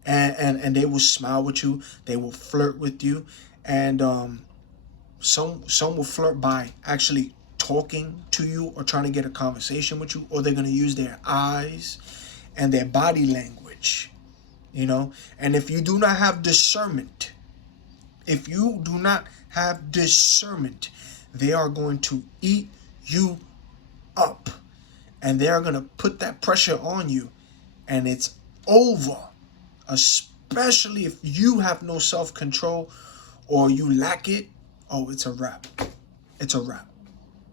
And they will smile with you. They will flirt with you. And Some will flirt by actually talking to you or trying to get a conversation with you, or they're going to use their eyes and their body language, you know. And if you do not have discernment, they are going to eat you up, and they are going to put that pressure on you, and it's over. Especially if you have no self-control or you lack it. Oh, it's a wrap. It's a wrap.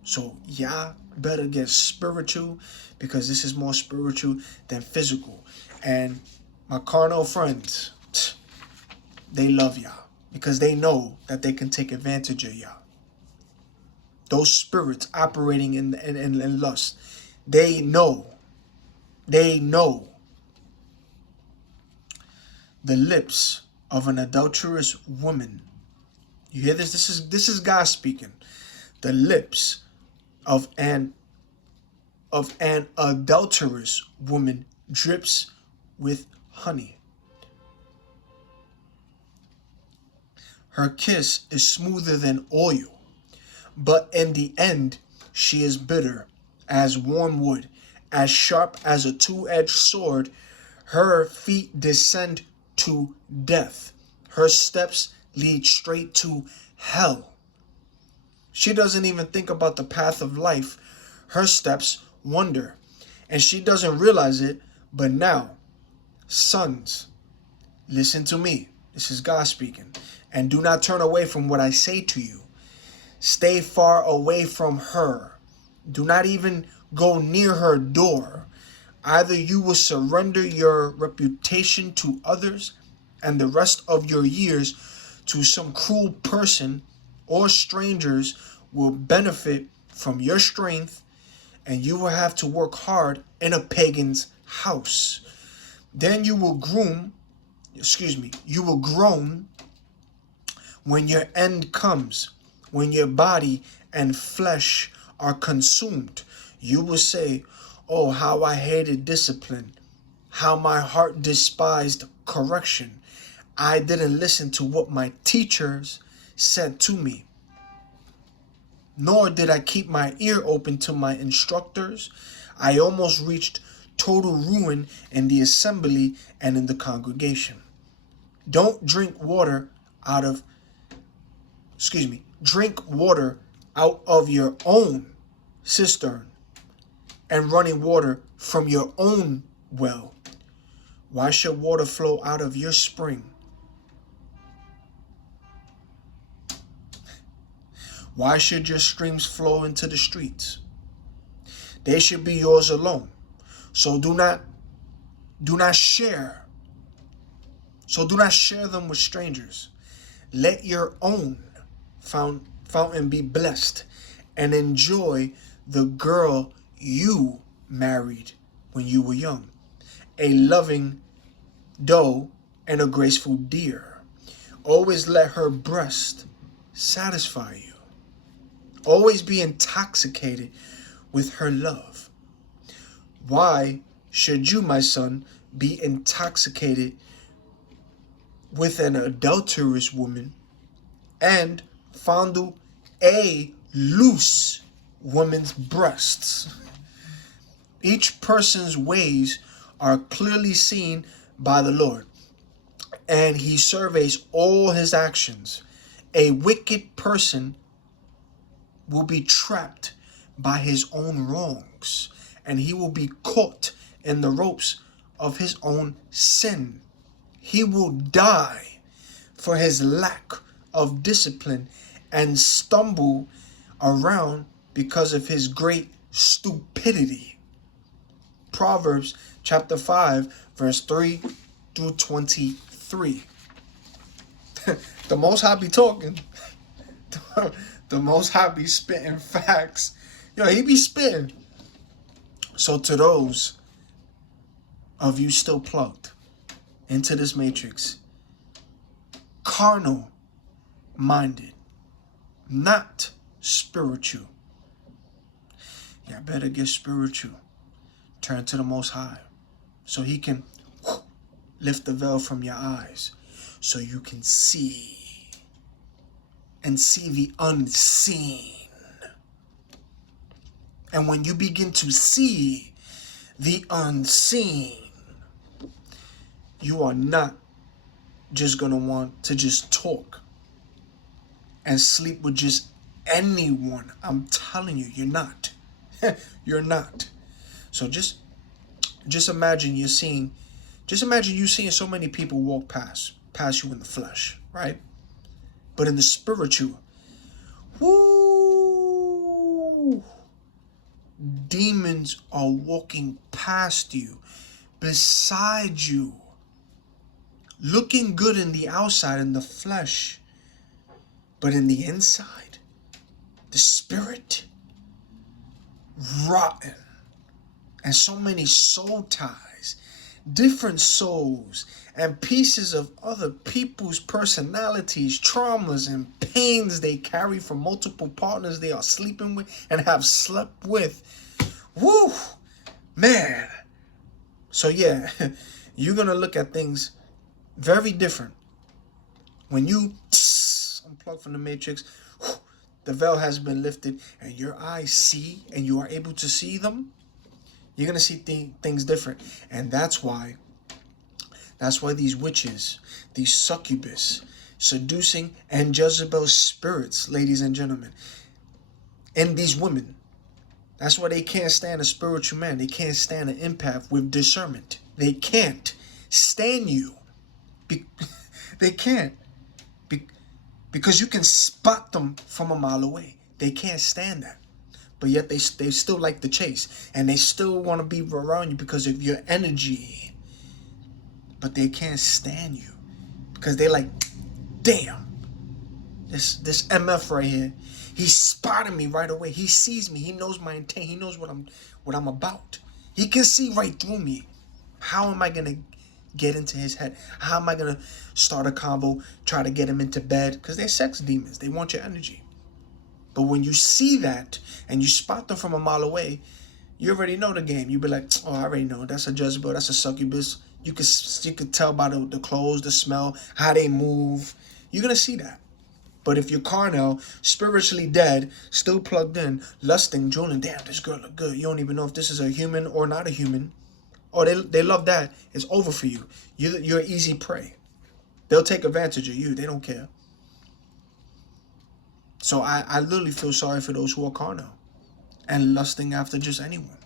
So y'all better get spiritual, because this is more spiritual than physical. And my carnal friends, they love y'all because they know that they can take advantage of y'all. Those spirits operating in lust, they know. The lips of an adulterous woman. You hear this? This is God speaking. The lips of an adulterous woman drips with honey. Her kiss is smoother than oil, but in the end she is bitter as warm wood, as sharp as a two-edged sword. Her feet descend to death. Her steps lead straight to hell. She doesn't even think about the path of life. Her steps wander, and she doesn't realize it. But now, sons, listen to me. This is God speaking. And do not turn away from what I say to you. Stay far away from her. Do not even go near her door. Either you will surrender your reputation to others and the rest of your years to some cruel person, or strangers will benefit from your strength, and you will have to work hard in a pagan's house. Then you will groan when your end comes, when your body and flesh are consumed. You will say, oh, how I hated discipline, how my heart despised correction. I didn't listen to what my teachers said to me, nor did I keep my ear open to my instructors. I almost reached total ruin in the assembly and in the congregation. Drink water out of your own cistern and running water from your own well. Why should water flow out of your spring? Why should your streams flow into the streets? They should be yours alone. So do not share. So do not share them with strangers. Let your own fountain be blessed, and enjoy the girl you married when you were young, a loving doe and a graceful deer. Always let her breast satisfy you. Always be intoxicated with her love. Why should you, my son, be intoxicated with an adulterous woman and fondle a loose woman's breasts? Each person's ways are clearly seen by the Lord, and he surveys all his actions. A wicked person will be trapped by his own wrongs, and he will be caught in the ropes of his own sin. He will die for his lack of discipline and stumble around because of his great stupidity. Proverbs chapter 5, verse 3 through 23. The Most High be talking. The Most High be spitting facts. Yo, he be spitting. So to those of you still plugged into this matrix, carnal minded, not spiritual, y'all better get spiritual. Turn to the Most High so he can lift the veil from your eyes so you can see and see the unseen. And when you begin to see the unseen, you are not just going to want to just talk and sleep with just anyone. I'm telling you, you're not. You're not. So just imagine you seeing so many people walk past you in the flesh, right? But in the spiritual, whoo, demons are walking past you, beside you, looking good in the outside in the flesh, but in the inside, the spirit, rotten. And so many soul ties, different souls, and pieces of other people's personalities, traumas, and pains they carry from multiple partners they are sleeping with and have slept with. Woo! Man. So yeah, you're going to look at things very different. When you unplug from the matrix, the veil has been lifted, and your eyes see, and you are able to see them. You're going to see things different. And that's why these witches, these succubus, seducing and Jezebel spirits, ladies and gentlemen, and these women, that's why they can't stand a spiritual man. They can't stand an empath with discernment. They can't stand you. They can't. Because you can spot them from a mile away. They can't stand that. But yet they still like the chase. And they still want to be around you because of your energy. But they can't stand you. Because they're like, damn. This MF right here. He spotted me right away. He sees me. He knows my intent. He knows what I'm about. He can see right through me. How am I going to get into his head? How am I going to start a combo, try to get him into bed? Because they're sex demons. They want your energy. But when you see that and you spot them from a mile away, you already know the game. You be like, oh, I already know. That's a Jezebel. That's a succubus. You could tell by the clothes, the smell, how they move. You're going to see that. But if you're carnal, spiritually dead, still plugged in, lusting, drooling, damn, this girl look good. You don't even know if this is a human or not a human. Oh, they love that. It's over for you. You're easy prey. They'll take advantage of you. They don't care. So I literally feel sorry for those who are carnal and lusting after just anyone.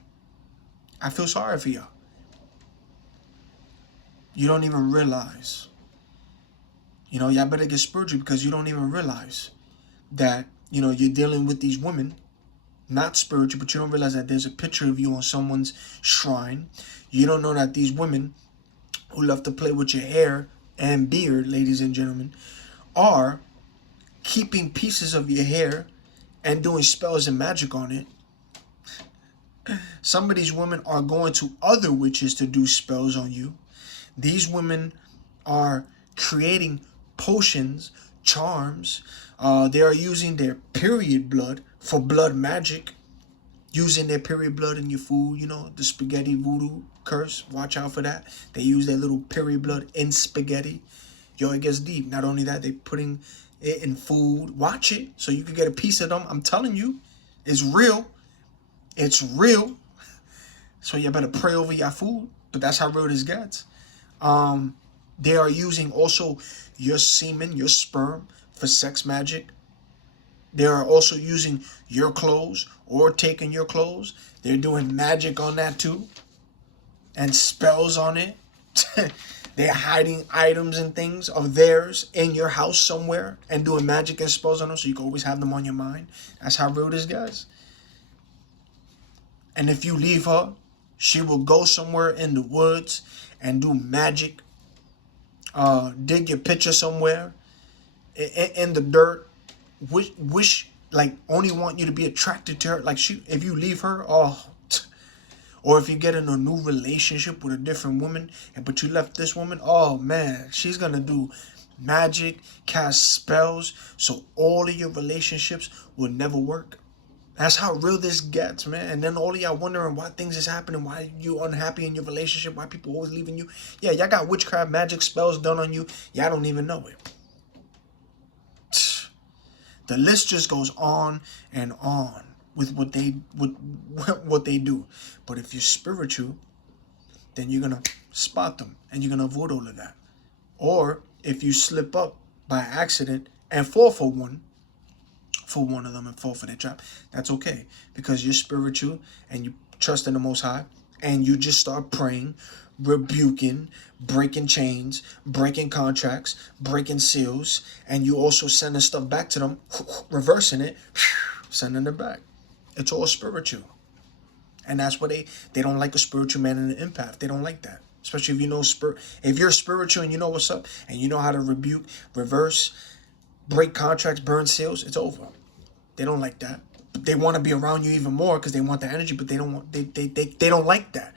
I feel sorry for y'all. You don't even realize. Y'all better get spiritual, because you don't even realize that, you're dealing with these women, not spiritual, but you don't realize that there's a picture of you on someone's shrine. You don't know that these women who love to play with your hair and beard, ladies and gentlemen, are keeping pieces of your hair and doing spells and magic on it. Some of these women are going to other witches to do spells on you. These women are creating potions, charms. They are using their period blood for blood magic. Using their period blood in your food, the spaghetti voodoo curse. Watch out for that. They use their little period blood in spaghetti. It gets deep. Not only that, they're putting it in food. Watch it so you can get a piece of them. I'm telling you, it's real. It's real. So you better pray over your food. But that's how real this gets. They are using also your semen, your sperm, for sex magic. They are also using your clothes or taking your clothes. They're doing magic on that too. And spells on it. They're hiding items and things of theirs in your house somewhere and doing magic and spells on them so you can always have them on your mind. That's how real this gets. And if you leave her, she will go somewhere in the woods and do magic. Dig your picture somewhere in the dirt. Wish like only want you to be attracted to her. Like if you leave her, or if you get in a new relationship with a different woman, but you left this woman, oh man, she's gonna do magic, cast spells, so all of your relationships will never work. That's how real this gets, man. And then all of y'all wondering why things is happening, why you unhappy in your relationship, why people always leaving you. Yeah, y'all got witchcraft magic spells done on you. Y'all don't even know it. The list just goes on and on with what they do. But if you're spiritual, then you're gonna spot them and you're gonna avoid all of that. Or if you slip up by accident and fall for one of them and fall for their trap, that's okay, because you're spiritual and you trust in the Most High, and you just start praying, rebuking, breaking chains, breaking contracts, breaking seals, and you also sending stuff back to them, reversing it, sending it back. It's all spiritual. And that's what they don't like, a spiritual man and an empath. They don't like that. Especially if you know if you're spiritual and you know what's up and you know how to rebuke, reverse, break contracts, burn seals, it's over. They don't like that. They want to be around you even more because they want the energy, but they don't like that.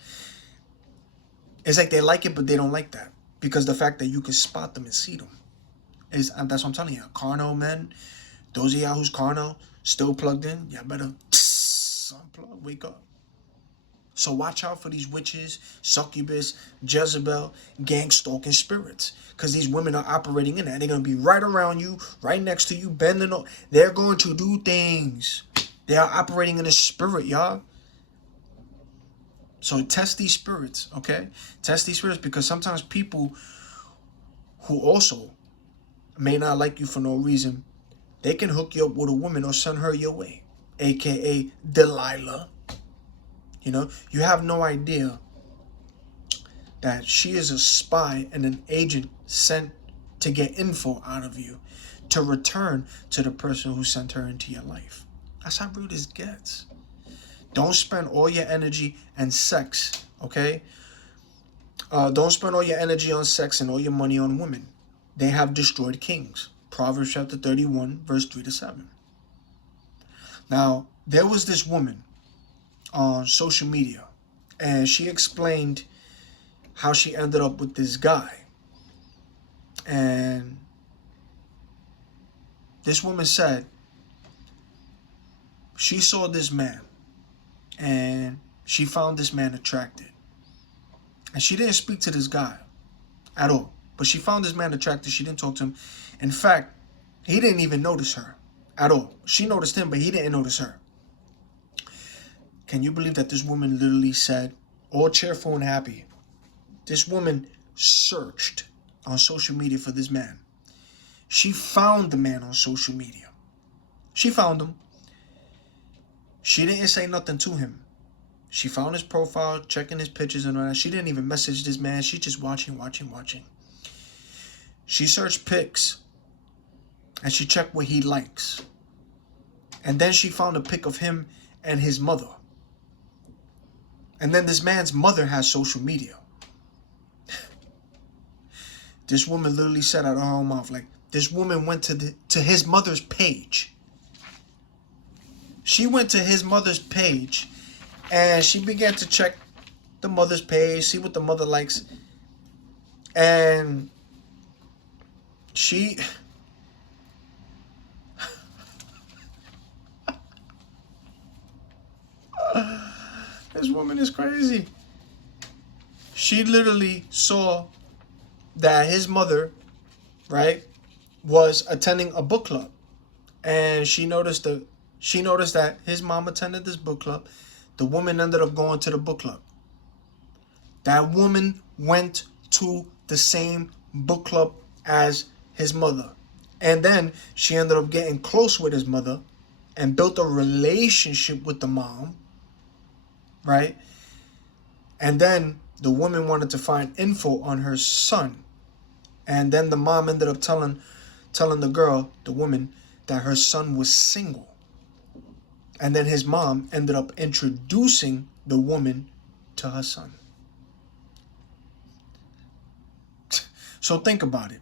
It's like they like it, but they don't like that, because the fact that you can spot them and see them that's what I'm telling you. Carnal men, those of y'all who's carnal, still plugged in, y'all better unplug, wake up. So watch out for these witches, succubus, Jezebel, gang-stalking spirits, because these women are operating in that. They're going to be right around you, right next to you, bending over. They're going to do things. They are operating in a spirit, y'all. So test these spirits, okay? Test these spirits, because sometimes people who also may not like you for no reason, they can hook you up with a woman or send her your way, a.k.a. Delilah. You know, you have no idea that she is a spy and an agent sent to get info out of you to return to the person who sent her into your life. That's how real this gets. Don't spend all your energy and sex, okay? Don't spend all your energy on sex and all your money on women. They have destroyed kings. Proverbs chapter 31, verse 3-7. Now, there was this woman on social media, and she explained how she ended up with this guy. And this woman said she saw this man and she found this man attractive, and she didn't speak to this guy at all, but she found this man attractive. She didn't talk to him. In fact, he didn't even notice her at all. She noticed him, but he didn't notice her. Can you believe that this woman literally said, all cheerful and happy, this woman searched on social media for this man. She found the man on social media. She found him. She didn't say nothing to him. She found his profile, checking his pictures and all that. She didn't even message this man. She just watching. She searched pics and she checked what he likes. And then she found a pic of him and his mother. And then this man's mother has social media. This woman literally said out of her own mouth, like, this woman went to his mother's page. She went to his mother's page and she began to check the mother's page, see what the mother likes. And she... This woman is crazy. She literally saw that his mother, right, was attending a book club. And she noticed that his mom attended this book club. The woman ended up going to the book club. That woman went to the same book club as his mother. And then she ended up getting close with his mother and built a relationship with the mom. Right? And then the woman wanted to find info on her son. And then the mom ended up telling the girl, the woman, that her son was single. And then his mom ended up introducing the woman to her son. So think about it.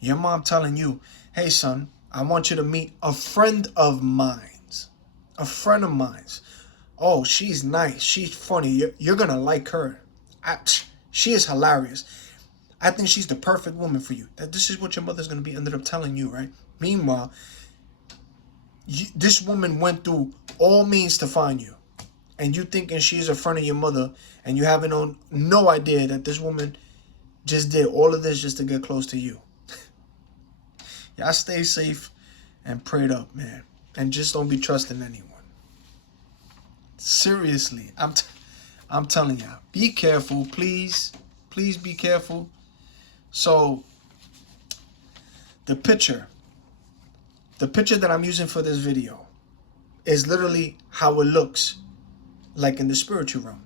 Your mom telling you, hey son, I want you to meet a friend of mine. A friend of mine's. Oh, she's nice. She's funny. You're going to like her. She is hilarious. I think she's the perfect woman for you. This is what your mother's going to be ended up telling you, right? Meanwhile, this woman went through all means to find you. And you thinking she's a friend of your mother. And you having no idea that this woman just did all of this just to get close to you. Y'all stay safe and prayed up, man. And just don't be trusting anyone. Seriously, I'm telling y'all, be careful, please. Please be careful. So, the picture that I'm using for this video is literally how it looks like in the spiritual realm.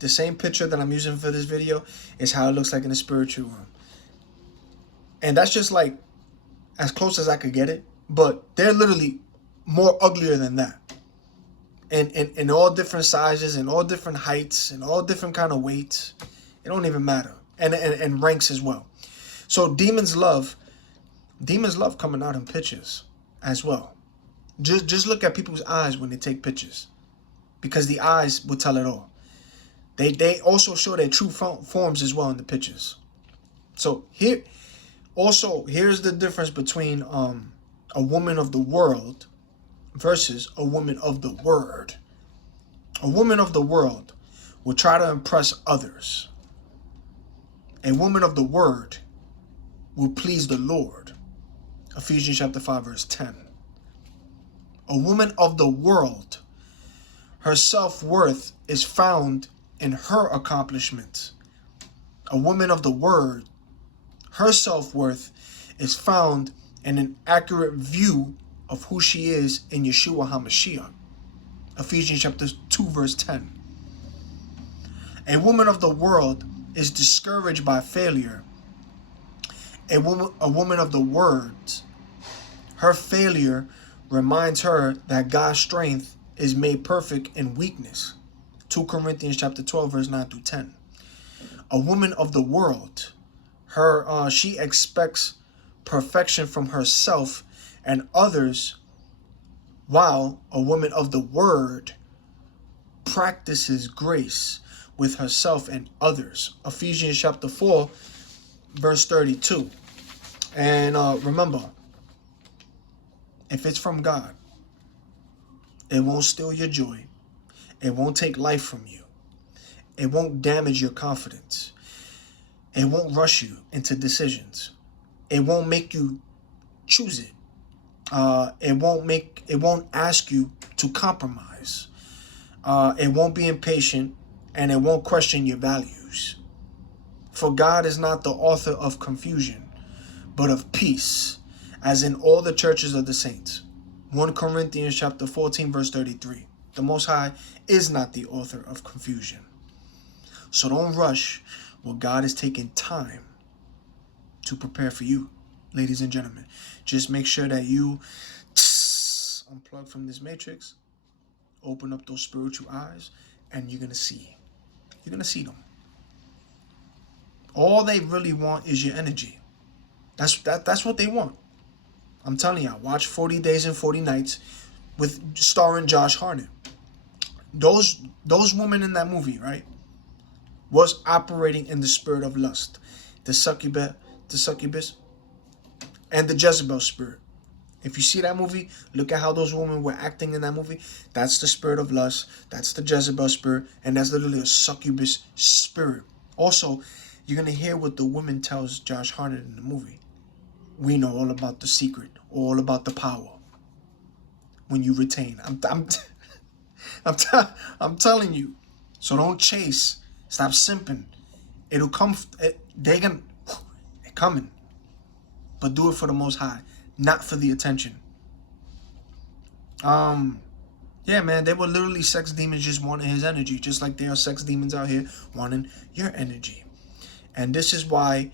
The same picture that I'm using for this video is how it looks like in the spiritual realm. And that's just like as close as I could get it. But they're literally more uglier than that. And in all different sizes and all different heights and all different kind of weights. It don't even matter. And ranks as well. So demons love coming out in pictures as well. Just look at people's eyes when they take pictures. Because the eyes will tell it all. They also show their true forms as well in the pictures. So here's the difference between a woman of the world versus a woman of the word. A woman of the world will try to impress others. A woman of the word will please the Lord. Ephesians chapter 5 verse 10. A woman of the world, her self-worth is found in her accomplishments. A woman of the word, her self-worth is found in an accurate view of who she is in Yeshua HaMashiach. Ephesians chapter 2 verse 10. A woman of the world is discouraged by failure. A woman of the words, her failure reminds her that God's strength is made perfect in weakness. 2 Corinthians chapter 12 verse 9 through 10. A woman of the world, she expects perfection from herself and others, while a woman of the word practices grace with herself and others. Ephesians chapter 4 verse 32. And remember, if it's from God, it won't steal your joy. It won't take life from you. It won't damage your confidence. It won't rush you into decisions. It won't make you choose it. It won't ask you to compromise. It won't be impatient, and it won't question your values. For God is not the author of confusion, but of peace, as in all the churches of the saints. 1 Corinthians chapter 14 verse 33. The Most High is not the author of confusion. So don't rush when God is taking time to prepare for you, ladies and gentlemen. Just make sure that you unplug from this matrix, open up those spiritual eyes, and you're going to see. You're going to see them. All they really want is your energy. That's what they want. I'm telling y'all, watch 40 Days and 40 Nights starring Josh Hartnett. Those women in that movie, right, was operating in the spirit of lust. The succubus, and the Jezebel spirit. If you see that movie, look at how those women were acting in that movie. That's the spirit of lust. That's the Jezebel spirit. And that's literally a succubus spirit. Also, you're going to hear what the woman tells Josh Hartnett in the movie. We know all about the secret, all about the power. When you retain. I'm telling you. So don't chase. Stop simping. It'll come. They're coming. But do it for the Most High, not for the attention. Yeah, man, they were literally sex demons just wanting his energy, just like there are sex demons out here wanting your energy. And this is why,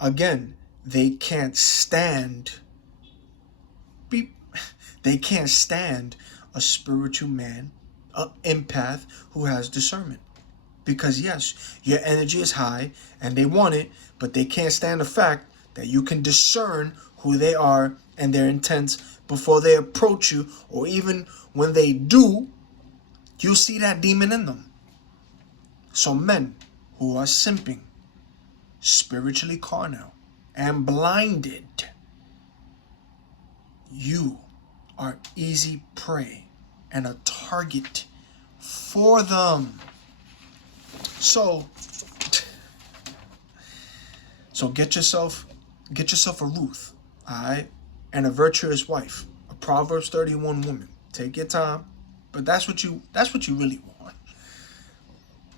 again, they can't stand a spiritual man, an empath who has discernment. Because yes, your energy is high and they want it, but they can't stand the fact that you can discern who they are and their intents before they approach you, or even when they do, you see that demon in them. So men who are simping, spiritually carnal, and blinded, you are easy prey and a target for them. So get yourself a Ruth, all right? and a virtuous wife, a Proverbs 31 woman. Take your time, but that's what you really want.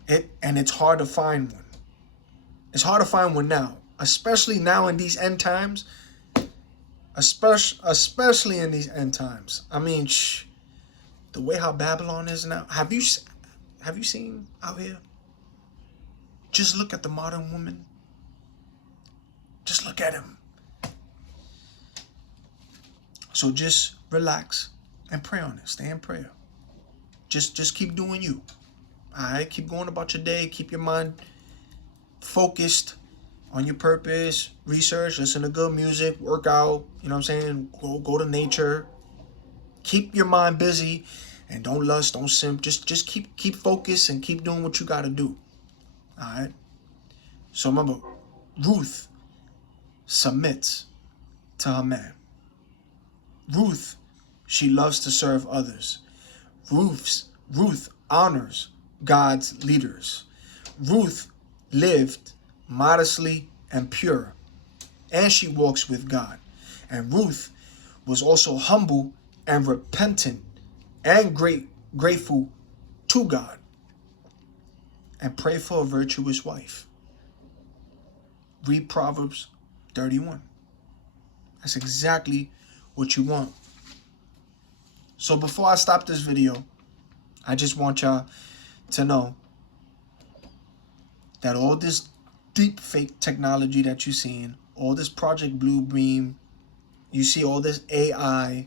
It's hard to find one. It's hard to find one now, especially now in these end times. Especially in these end times. I mean, the way how Babylon is now. Have you seen out here? Just look at the modern woman. Just look at him. So just relax and pray on it. Stay in prayer. Just keep doing you. All right? Keep going about your day. Keep your mind focused on your purpose. Research. Listen to good music. Work out. You know what I'm saying? Go to nature. Keep your mind busy. And don't lust. Don't simp. Just keep focused and keep doing what you got to do. All right? So remember, Ruth submits to her man. Ruth, she loves to serve others. Ruth honors God's leaders. Ruth lived modestly and pure, and she walks with God. And Ruth was also humble and repentant and grateful to God. And pray for a virtuous wife. Read Proverbs 31. That's exactly what you want. So before I stop this video, I just want y'all to know that all this deep fake technology that you're seeing, all this Project Bluebeam, you see all this AI,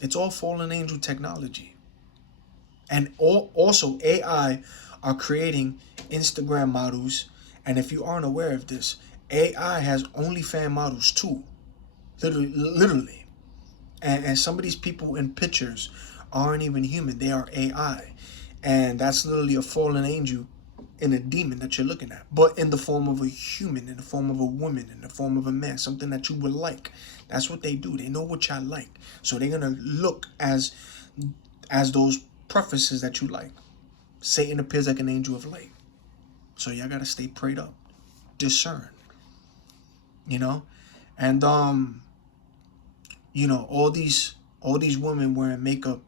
it's all fallen angel technology. And also AI are creating Instagram models. And if you aren't aware of this, AI has OnlyFans models too. Literally. And some of these people in pictures aren't even human. They are AI. And that's literally a fallen angel and a demon that you're looking at. But in the form of a human, in the form of a woman, in the form of a man. Something that you would like. That's what they do. They know what y'all like. So they're going to look as those preferences that you like. Satan appears like an angel of light. So y'all got to stay prayed up. Discern. You know? And, you know, all these women wearing makeup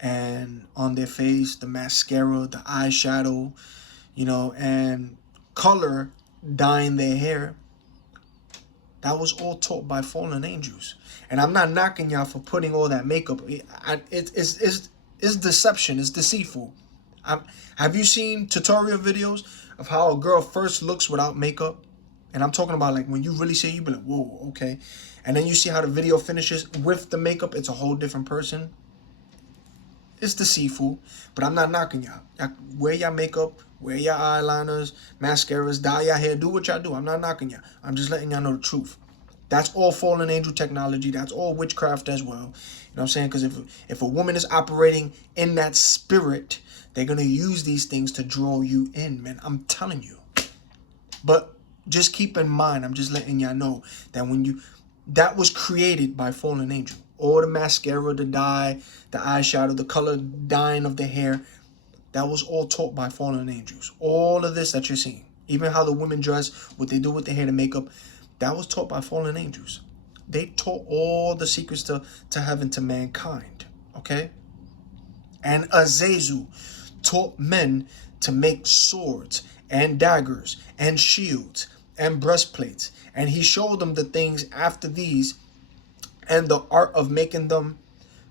and on their face, the mascara, the eyeshadow, you know, and color dyeing their hair. That was all taught by fallen angels. And I'm not knocking y'all for putting all that makeup. It's deception. It's deceitful. Have you seen tutorial videos of how a girl first looks without makeup? And I'm talking about like when you really see it, you be like, whoa, okay. And then you see how the video finishes with the makeup. It's a whole different person. It's deceitful, but I'm not knocking y'all. Y'all wear your makeup, wear your eyeliners, mascaras, dye your hair, do what y'all do. I'm not knocking y'all. I'm just letting y'all know the truth. That's all fallen angel technology. That's all witchcraft as well. You know what I'm saying? Because if a woman is operating in that spirit, they're going to use these things to draw you in, man. I'm telling you. But just keep in mind, I'm just letting y'all know that that was created by fallen angel. All the mascara, the dye, the eyeshadow, the color dyeing of the hair, that was all taught by fallen angels. All of this that you're seeing, even how the women dress, what they do with their hair, the makeup, that was taught by fallen angels. They taught all the secrets to heaven to mankind, okay? And Azazel taught men to make swords and daggers and shields and breastplates. And he showed them the things after these and the art of making them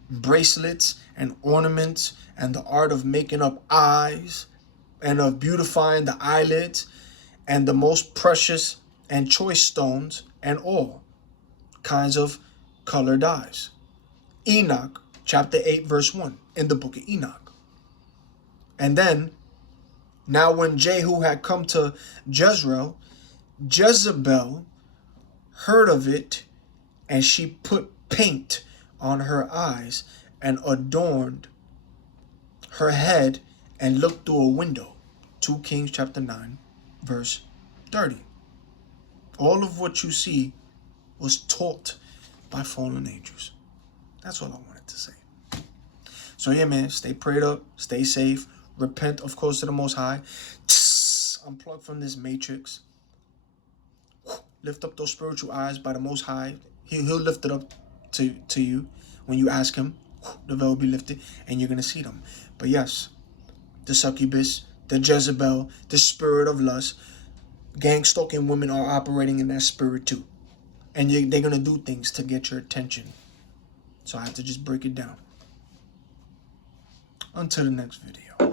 bracelets and ornaments and the art of making up eyes and of beautifying the eyelids and the most precious and choice stones and all kinds of color dyes. Enoch chapter 8 verse 1 in the book of Enoch. And then now when Jehu had come to Jezreel, Jezebel heard of it, and she put paint on her eyes and adorned her head and looked through a window. 2 Kings chapter 9 verse 30. All of what you see was taught by fallen angels. That's all I wanted to say. So yeah, man, stay prayed up, stay safe, repent, of course, to the Most High. Unplug from this matrix. Lift up those spiritual eyes by the Most High. He'll lift it up to you. When you ask him, the veil will be lifted, and you're gonna see them. But yes, the succubus, the Jezebel, the spirit of lust, gang-stalking women are operating in that spirit too. And they're gonna do things to get your attention. So I have to just break it down. Until the next video.